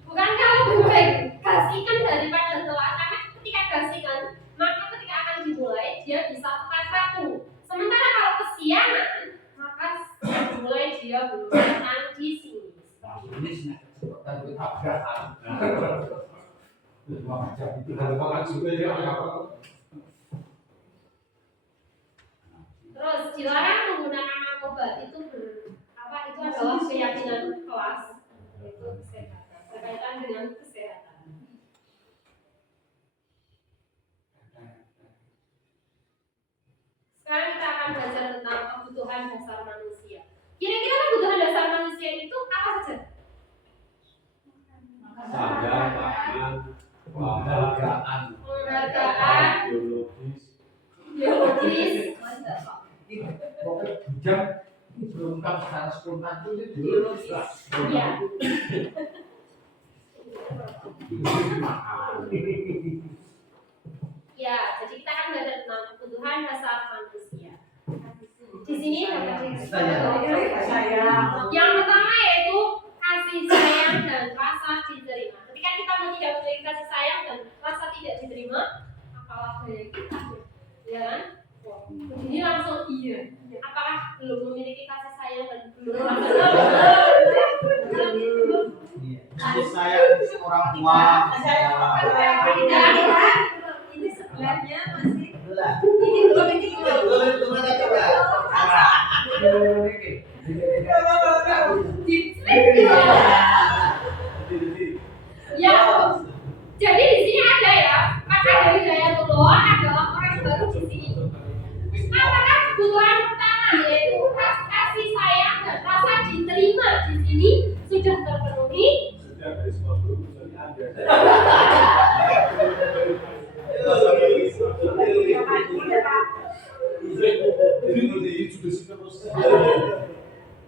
Bukan kalau dimulai kasihkan daripada telat, karena ketika kasihkan maka ketika akan dimulai dia bisa tepat waktu. Sementara kalau kesiangan maka dimulai dia belum datang di sini. Ini kecepatan tabrakan. Macam itu Tantangan juga ya. Terus dilarang menggunakan narkoba itu itu adalah keyakinan kelas, itu kesehatan, berkaitan dengan kesehatan. Sekarang kita akan belajar tentang kebutuhan dasar manusia. Kira-kira kebutuhan dasar manusia itu apa saja? Sadar, makan, penghargaan. Penghargaan, biologis, Pokoknya bujang berungkap secara spontan itu biologis lah. iya. Ya, jadi kita akan belajar tentang kebutuhan dasar manusia. Di sini yang pertama yaitu kasih sayang dan rasa diterima. Ketika kita tidak memiliki kasih sayang dan rasa tidak diterima, apalah daya kita, ya kan? Ini langsung iya. Apakah belum memiliki kasih sayang dan belum merasa Kasih sayang orang tua. Ini sebelahnya masih. Ini belum ada coba. Ya, jadi di sini ada ya, maka dari Hidayatullah adalah orang baru di sini. Apakah kebutuhan pertama yaitu kasih sayang dan rasa diterima di sini sudah terpenuhi? Setiap hari semua guru ada.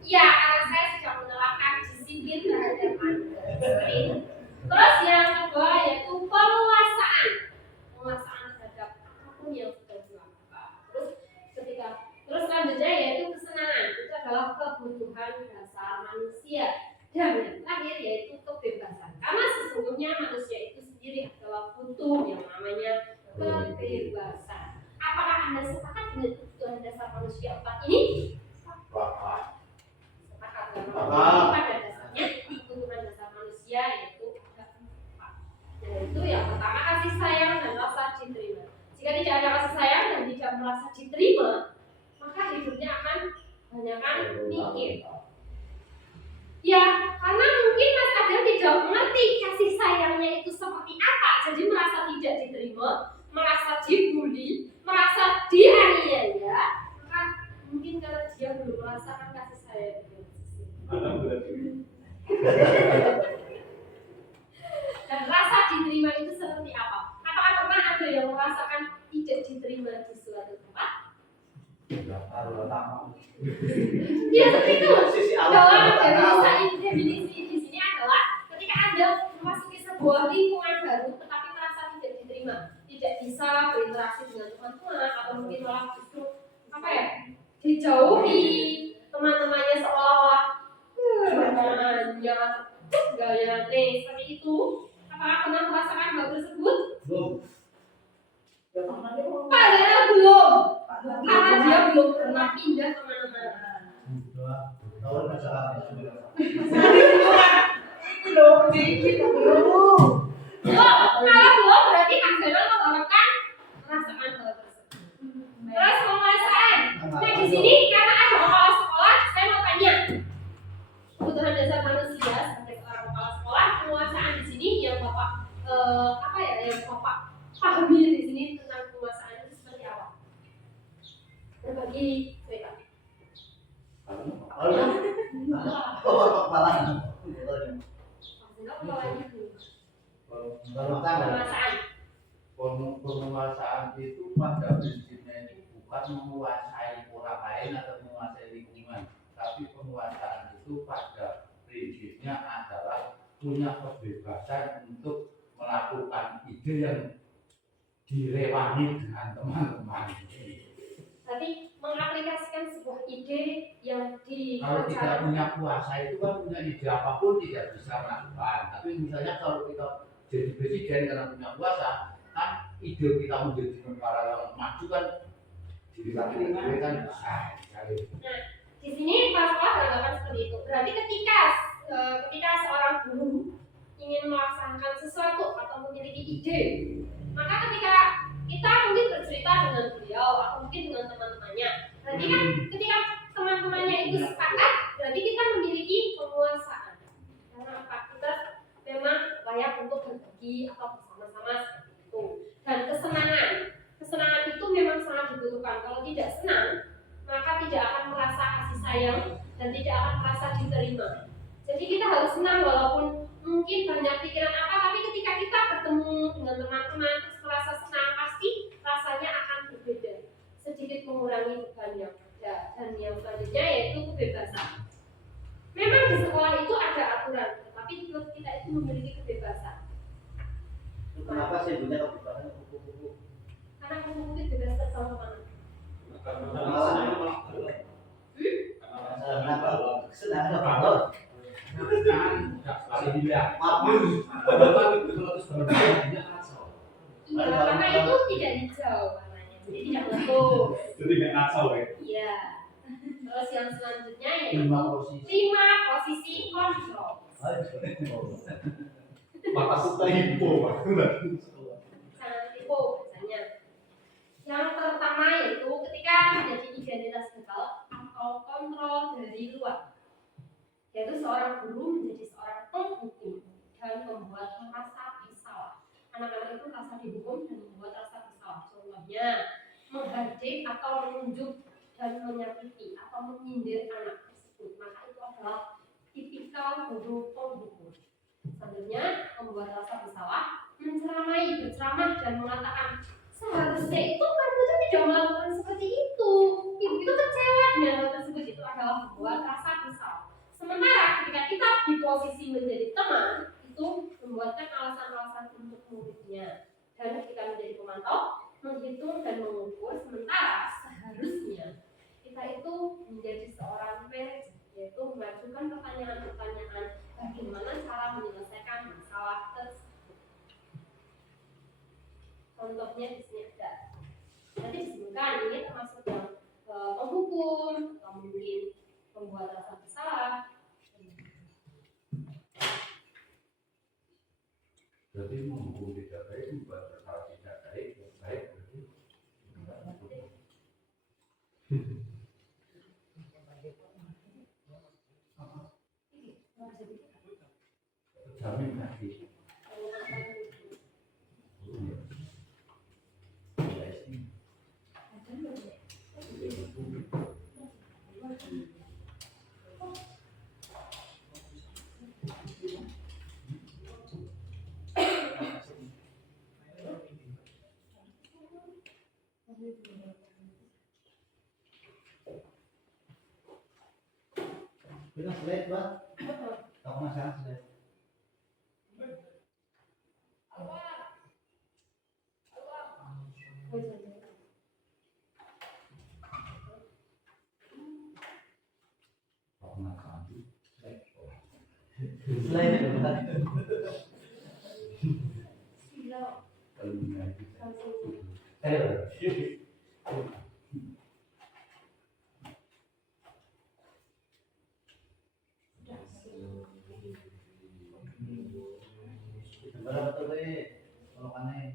Ya, karena saya sudah menerapkan disiplin terhadap Anda. Seperti itu. Terus yang kedua yaitu penguasaan terhadap apapun yang sudah dilakukan. Terus selanjutnya yaitu kesenangan. Itu adalah kebutuhan dasar manusia. Dan yang terakhir yaitu kebebasan. Karena sesungguhnya manusia itu sendiri adalah butuh yang namanya kebebasan. Apakah Anda sepakat dengan kebutuhan dasar manusia 4 ini? Sepakat. Pada dasarnya kebutuhan dasar manusia yaitu ada 4. Yaitu yang pertama kasih sayang dan rasa diterima. Jika tidak ada kasih sayang dan tidak merasa diterima, maka hidupnya akan banyakkan mikir. Ya, karena mungkin Mas Adel tidak mengerti kasih sayangnya itu seperti apa, jadi merasa tidak diterima, merasa dibully, merasa dianiaya, maka mungkin karena dia belum merasakan kasih sayang itu. Dan rasa diterima itu seperti apa? Apakah pernah ada yang merasakan tidak diterima di suatu tempat? Ya seperti itu. Sisi Dalam alam. definisi di sini adalah ketika Anda memasuki sebuah lingkungan baru tetapi merasa tidak diterima, tidak bisa berinteraksi dengan teman-teman atau mungkin malah justru apa ya, dijauhi teman-temannya seolah-olah bertanya gaya seperti itu. Apakah pernah merasakan hal tersebut? Belum. Padahal belum, karena dia belum pernah pindah kemana-mana. Tahun masyarakat sudah. Belum dikit belum. Kalau belum berarti Kak Zainal mengharapkan merasakan hal tersebut. Terus penguasaan. Nah di sini karena ada kepala sekolah, saya mau tanya kebutuhan dasar manusia sebagai seorang kepala sekolah, penguasaan di sini yang bapak apa ya, yang bapak pahami di sini tentang penguasaan itu seperti apa? Berbagi cerita. Kepala. Penguasaan. Penguasaan itu pada prinsipnya ini bukan menguasai orang lain atau menguasai lingkungan, tapi penguasaan itu pada prinsipnya adalah punya kebebasan untuk melakukan ide yang direwangi dengan teman-teman. Tapi mengaplikasikan sebuah ide yang Kalau kita dipercaya. punya kuasa itu kan punya ide apapun tidak bisa melakukan. Tapi misalnya kalau kita jadi presiden karena punya kuasa, kan ide kita menjadi negara yang maju kan diri kan bisa. Nah, di sini para sekolah beranggapan seperti itu. Berarti ketika seorang guru ingin melaksanakan sesuatu atau memiliki ide, maka ketika kita mungkin bercerita dengan beliau atau mungkin dengan teman-temannya, berarti kan ketika teman-temannya itu sepakat, berarti kita memiliki penguasaan. Karena apa? Kita memang layak untuk berbagi atau bersama-sama seperti itu. Dan kesenangan itu memang sangat dibutuhkan. Kalau tidak senang, maka tidak akan merasa kasih sayang dan tidak akan merasa diterima. Jadi kita harus senang walaupun mungkin banyak pikiran apa, tapi ketika kita bertemu dengan teman-teman terus merasa senang, pasti rasanya akan berbeda. Sedikit mengurangi beban yang ada. Dan yang selanjutnya yaitu kebebasan. Memang di sekolah itu ada aturan, tetapi kita itu memiliki kebebasan. Kenapa sih punya kebebasan kupu-kupu? Karena kupu-kupu itu bebas terbang kemana? Senang apa? Kalau dilihat, Mabuk. Iya, karena itu tidak hijau warnanya, jadi tidak meletup. Jadi nggak kacau ya. Iya. Terus yang selanjutnya yaitu 5 posisi. 5 posisi kontrol. Mata suta hipo, Pak. Jangan tipu biasanya. Yang pertama yaitu ketika menjadi identitas gagal atau kontrol dari luar. Yaitu seorang guru menjadi seorang penghukum dan membuat merasa bersalah. Anak-anak itu merasa dihukum dan membuat rasa bersalah. Contohnya menghardik atau menunjuk dan menyakiti atau menyindir anak tersebut. Maka itu adalah tipikal guru penghukum. Selanjutnya membuat rasa bersalah, menceramai, berceramah dan mengatakan seharusnya itu kamu itu tidak melakukan seperti itu. Ibu itu kecewa dengan hal tersebut. Itu adalah membuat rasa bersalah. Sementara ketika kita di posisi menjadi teman, itu membuatkan alasan-alasan untuk muridnya. Dan ketika menjadi pemantau, menghitung dan mengukur. Sementara seharusnya kita itu menjadi seorang manajer, yaitu mengajukan pertanyaan-pertanyaan bagaimana cara menyelesaikan masalah tersebut. Contohnya di sini ada. Nanti disebutkan ini termasuk yang penghukum, atau mungkin membuat rasa bersalah. Jadi menghukum tidak baik, membuat bersalah tidak baik, baik berarti jamin tadi. Kita slide, Mbak. Tak penasaran slide. Slide, Mbak. Berapa tuh, Be? Colokannya.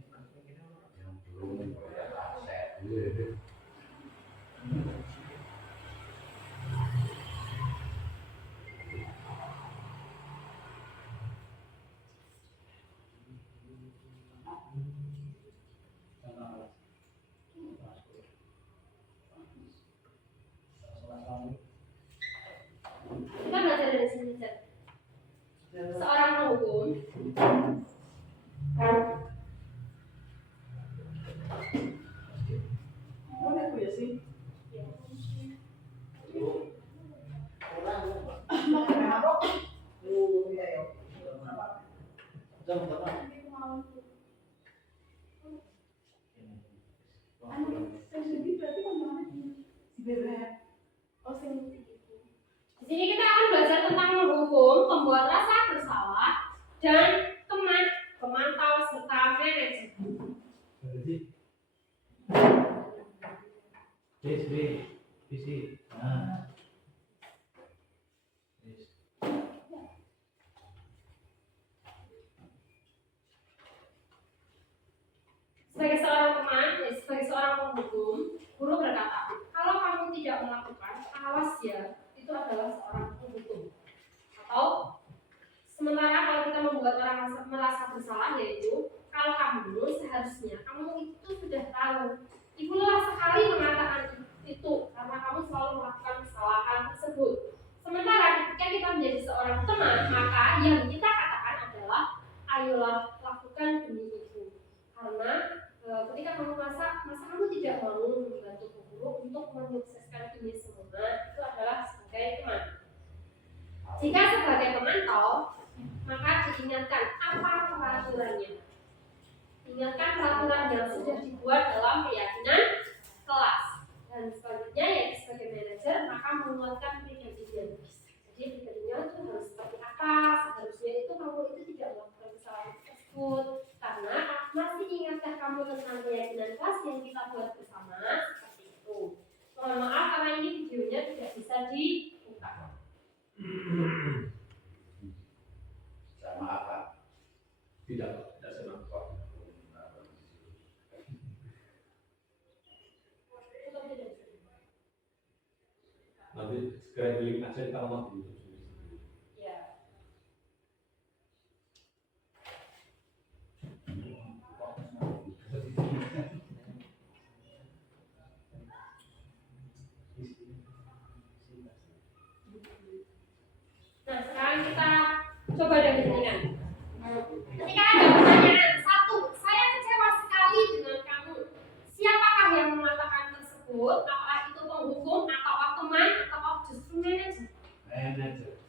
Yang belum ya aset. Kita belajar dari sini, Cak. Seorang penghukum Mana aku ya sih? Makan apa? Iya ya. Jam berapa? Di sini kita akan belajar tentang menghukum, pembuat rasa bersalah, dan teman, pemantau, serta manajer. Berarti. B, visi. Nah. Sebagai seorang teman, sebagai seorang penghukum, guru berkata, kalau kamu tidak melakukan, awas ya, itu adalah seorang penghukum. Atau sementara kalau kita membuat orang merasa bersalah, yaitu kalau kamu seharusnya kamu itu sudah tahu, ibu lelah sekali mengatakan itu karena kamu selalu melakukan kesalahan tersebut. Sementara ketika kita menjadi seorang teman, maka yang kita katakan adalah ayolah lakukan demi itu. Karena ketika kamu masa kamu tidak mau membantu guru untuk menyukseskan ini semua, itu adalah sebagai teman. Jika sebagai pemantau, maka diingatkan apa peraturannya. Ingatkan peraturan yang sudah dibuat dalam keyakinan kelas. Dan selanjutnya yaitu sebagai manajer, maka menguatkan pribadinya. Jadi pribadinya itu harus seperti apa, seharusnya itu kamu itu tidak melakukan kesalahan tersebut. Karena masih ingatkah kamu tentang keyakinan kelas yang kita buat bersama? Seperti itu. Mohon maaf karena ini videonya tidak bisa dibuka. Saya maafkan. Tidak senang kok. Nanti segera di link aja di alamat di YouTube. Ya. Nah, sekarang kita coba definisikan. Ketika ada pertanyaan satu, saya kecewa sekali dengan kamu. Siapakah yang mengatakan tersebut? Apakah itu penghukum, atau teman, atau justru manajer? Manajer.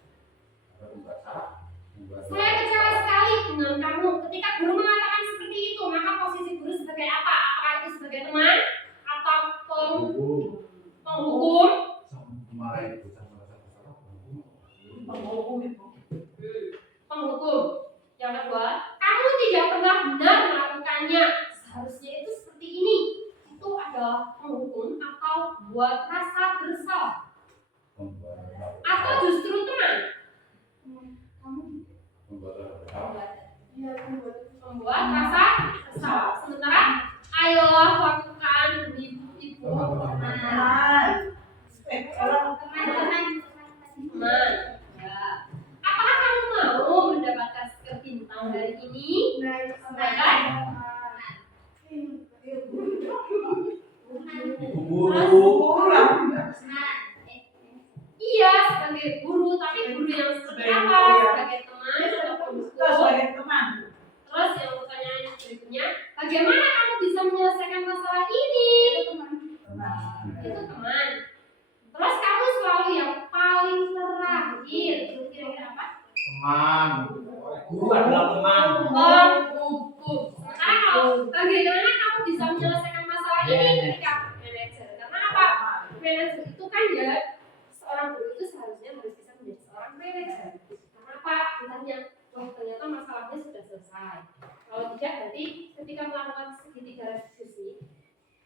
Apa membuat salah? Saya kecewa sekali dengan kamu. Ketika guru mengatakan seperti itu, maka posisi guru sebagai apa? Apakah itu sebagai teman, atau penghukum? Kemarin itu saya merasa bersalah. Penghukum itu. Penghukum. Yang kedua, kamu tidak pernah benar melakukannya. Seharusnya itu seperti ini. Itu adalah penghukum atau buat rasa bersalah. Atau justru teman. Membuat rasa bersalah. Sementara, ayolah lakukan demi ibu. Teman. Ya. Apakah kamu mau mendapatkan stiker bintang hari ini? Semoga. Ibu guru. Iya, sebagai guru, tapi guru yang seperti apa? Sebagai teman atau penghukum? Sebagai teman. Terus yang pertanyaan berikutnya, bagaimana kamu bisa menyelesaikan masalah ini? Itu teman. Terus kamu selalu yang paling terakhir teman. Guru adalah teman. buku. Sementara kalau bagaimana kamu bisa menyelesaikan masalah ini ketika manajer? Karena apa? Manajer itu kan ya seorang guru itu seharusnya harus bisa menjadi seorang manajer. Karena apa? Ditanya, wah ternyata masalahnya sudah selesai. Kalau tidak, nanti ketika melakukan segitiga diskusi,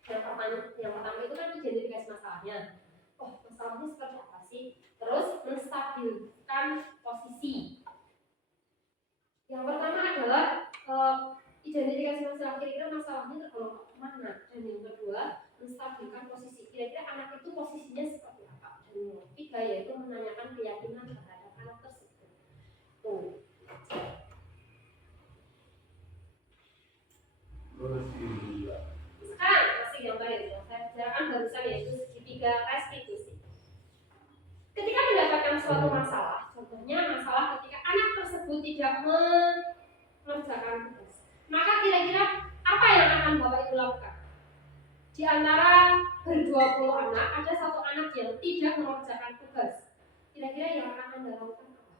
yang pertama itu kan identifikasi masalahnya. Oh, masalahnya seperti apa sih? Terus menstabilkan posisi. Yang pertama adalah identifikasi masalah, kira-kira masalahnya tergolong mana. Dan yang kedua, menstabilkan posisi. Kira-kira anak itu posisinya seperti apa. Dan yang ketiga yaitu menanyakan keyakinan terhadap anak tersebut. Tuh. Sekarang masih yang tadi yang saya bicarakan barusan yaitu segitiga restitusi. Ketika mendapatkan suatu masalah, contohnya masalah ketika anak tersebut tidak mengerjakan tugas, maka kira-kira apa yang akan Bapak Ibu lakukan? Di antara ber-20 anak, ada satu anak yang tidak mengerjakan tugas. Kira-kira yang akan Anda lakukan apa?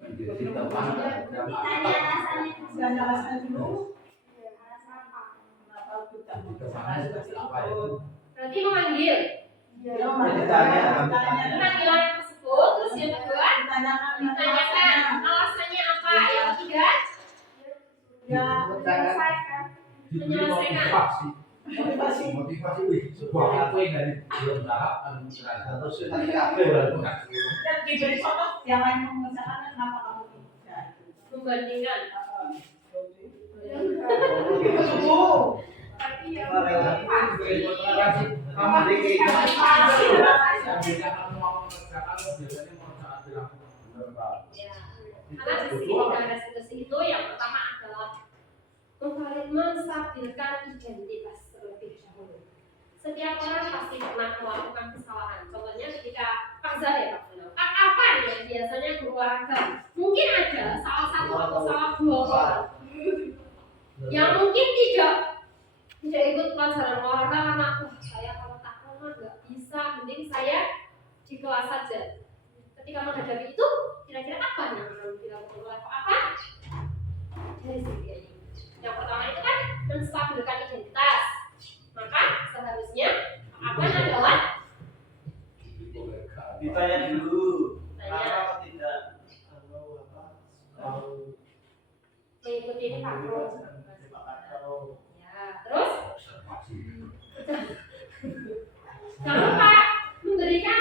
Menjadi teman. Ditanya alasan dulu. Alasan apa? Kenapa kita Temannya seperti apa itu? Berarti memanggil. Panggilan tersebut, terus yang kedua ditanyakan alasannya apa, yang ketiga menyelesaikan. Motivasi sebuah kafe dari belum tahap administrasi terus Dan diberi contoh yang lain mengerjakan kenapa kamu tidak. membandingkan. Itu sungguh. Ya, karena segitiga restitusi itu yang pertama adalah menstabilkan identitas terlebih dahulu. Setiap orang pasti pernah melakukan kesalahan. Contohnya ketika Pak Zahir, Pak Afan yang biasanya berolahraga, mungkin ada salah satu atau salah dua orang yang mungkin tidak ikut pelajaran olahraga karena saya kalau tak lama nggak bisa, mending saya di kelas saja. Ketika menghadapi itu, kira-kira apa yang akan dilakukan oleh Pak Afan? Dari segi ini. Yang pertama itu kan menstabilkan identitas. Maka seharusnya apa adalah Ditanya dulu. tanya Kenapa tidak mengikuti faktor. kalau Ya, terus jangan lupa memberikan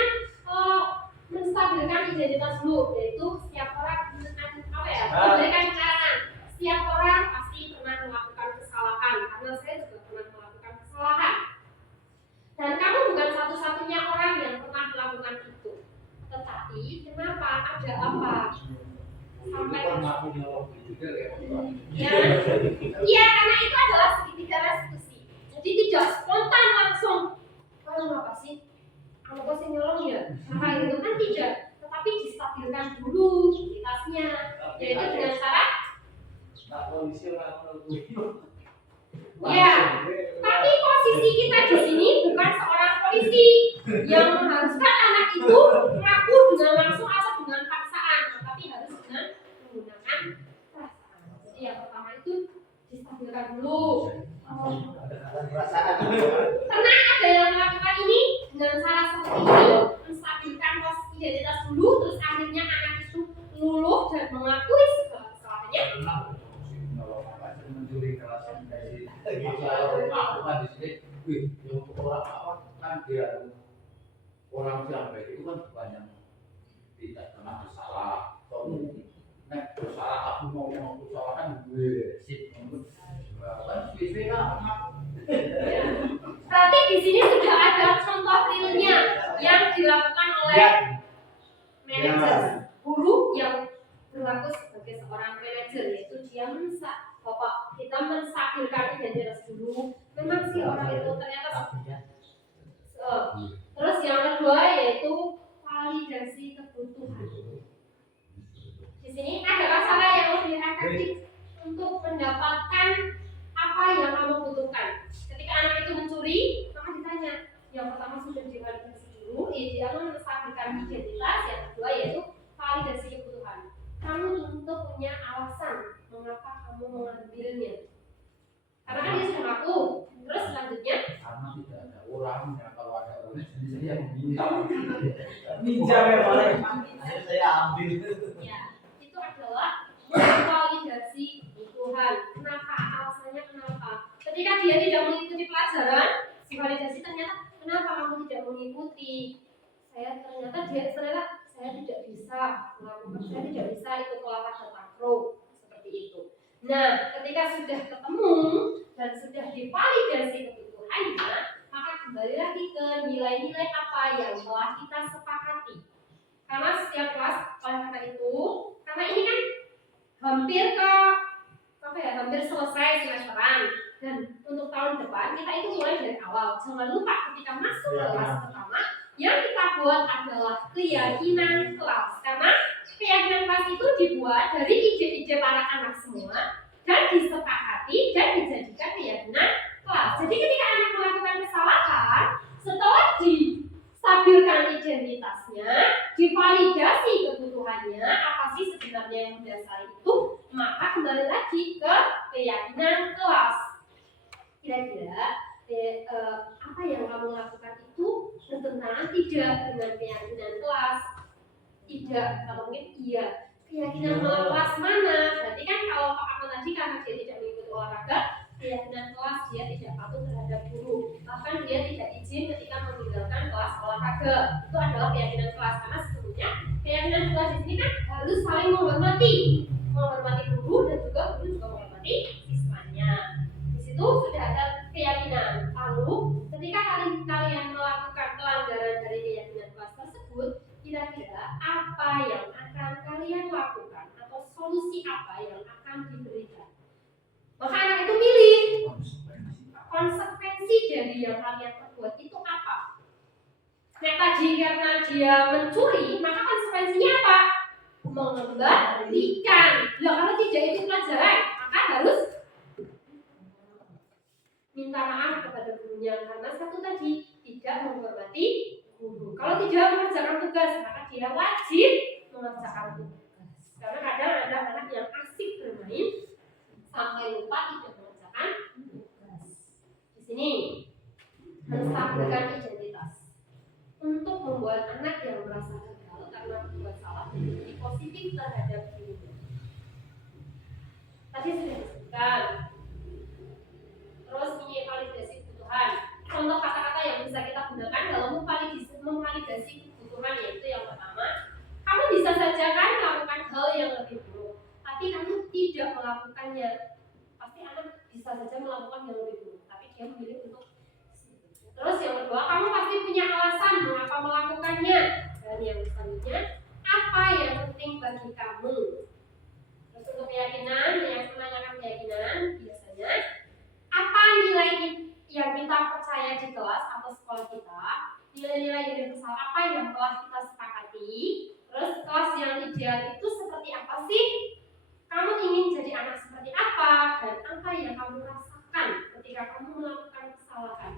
menstabilkan identitas dulu, yaitu setiap orang memberikan keterangan. Setiap orang pasti pernah melakukan kesalahan, karena saya juga pernah melakukan kesalahan. Dan kamu bukan satu-satunya orang yang pernah melakukan itu. Tetapi kenapa? Ada apa? Sampai Iya, karena itu adalah segitiga restitusi. Jadi tidak spontan langsung. Kalau apa sih? Kalau kau sih nyolong ya? Maka itu kan tidak. Tetapi distabilkan dulu identitasnya, yaitu dengan cara ya. Tapi posisi kita di sini bukan seorang polisi yang mengharuskan anak itu mengaku dengan langsung atau dengan paksaan, tapi harus dengan menggunakan perasaan. Jadi yang pertama itu distabilkan dulu. Karena ada yang melakukan ini dengan cara seperti ini, menstabilkan posisi identitas dulu, terus akhirnya anak itu luluh dan mengakui segala kesalahannya. mencuri kelas dari aku kan di sini, wih, yang orang apa kan dia orang yang baik itu kan banyak tidak pernah bersalah. Nek bersalah aku mau bersalah kan gue sih, kan biasanya kan. Berarti di sini sudah ada contoh realnya yang dilakukan oleh manajer guru yang berlaku sebagai seorang manajer, yaitu dia kita menstabilkan identitas dulu. Memang sih orang itu ternyata terus yang kedua yaitu validasi kebutuhan. Di sini adalah cara yang lebih efektif untuk mendapatkan apa yang kamu butuhkan. Ketika anak itu mencuri, maka ditanya. Yang pertama sudah divalidasi dulu, dia menstabilkan identitas. Yang kedua mengambilnya. Karena kan dia sudah ngaku. Terus selanjutnya Karena tidak ada orangnya, kalau ada orangnya sendiri yang meminta. Ninja boleh. Saya ambil. ya itu adalah validasi kebutuhan. Kenapa? Alasannya kenapa? Ketika dia tidak mengikuti pelajaran, si validasi ternyata kenapa kamu tidak mengikuti? Saya tidak bisa melakukan, saya tidak bisa ikut olahraga takraw seperti itu. Nah, ketika sudah ketemu dan sudah divalidasi kebutuhannya, maka kembali lagi ke nilai-nilai apa yang telah kita sepakati. Karena setiap kelas, oleh karena itu, karena ini kan hampir selesai semesteran, dan untuk tahun depan kita itu mulai dari awal. Jangan lupa ketika masuk ke kelas pertama, yang kita buat adalah keyakinan kelas. Karena keyakinan kelas itu dibuat dari ide-ide para anak semua dan disepakati dan dijadikan keyakinan kelas. Jadi ketika anak melakukan kesalahan, setelah distabilkan identitasnya, divalidasi kebutuhannya, apa sih sebenarnya yang mendasari itu, maka kembali lagi ke keyakinan kelas. Kira-kira apa yang kamu lakukan itu bertentangan tidak dengan keyakinan kelas? Tidak, kalau mungkin iya. Keyakinan kelas mana? Berarti kan kalau Pak Ahmad tadi karena dia tidak mengikuti olahraga, keyakinan kelas dia tidak patuh terhadap guru, bahkan dia tidak izin ketika meninggalkan kelas olahraga. Itu adalah keyakinan kelas, karena sesungguhnya keyakinan kelas di sini kan harus saling menghormati guru dan juga guru juga menghormati siswanya. Di situ sudah ada keyakinan. Lalu ketika kalian melakukan pelanggaran dari keyakinan kelas tersebut, kira-kira apa yang akan kalian lakukan atau solusi apa yang akan diberikan? Maka anak itu milih konsekuensi dari yang kalian perbuat itu apa. Nah tadi karena dia mencuri, maka konsekuensinya apa? Mengembalikan. Loh, kalau tidak itu pelajaran, maka harus minta maaf kepada gurunya karena satu tadi tidak menghormati guru. Kalau tidak mengerjakan tugas, maka dia wajib mengerjakan tugas. Karena kadang ada anak yang asik bermain sampai lupa tidak mengerjakan tugas. Di sini menstabilkan identitas untuk membuat anak yang merasa gagal karena berbuat salah menjadi positif terhadap dirinya. Tadi sudah disebutkan. Terus ini validasi kebutuhan. Contoh kata-kata yang bisa kita gunakan dalam memvalidasi kebutuhan yaitu yang pertama, kamu bisa saja kan melakukan hal yang lebih buruk, tapi kamu tidak melakukannya. Pasti anak bisa saja melakukan yang lebih buruk, tapi dia memilih untuk. Terus yang kedua, kamu pasti punya alasan mengapa melakukannya. Dan yang selanjutnya, apa yang penting bagi kamu. Terus untuk keyakinan, yang menanyakan keyakinan biasanya apa nilai yang kita percaya di kelas atau sekolah kita, nilai-nilai universal apa yang telah kita sepakati, terus kelas yang ideal itu seperti apa sih, kamu ingin jadi anak seperti apa, dan apa yang kamu rasakan ketika kamu melakukan kesalahan.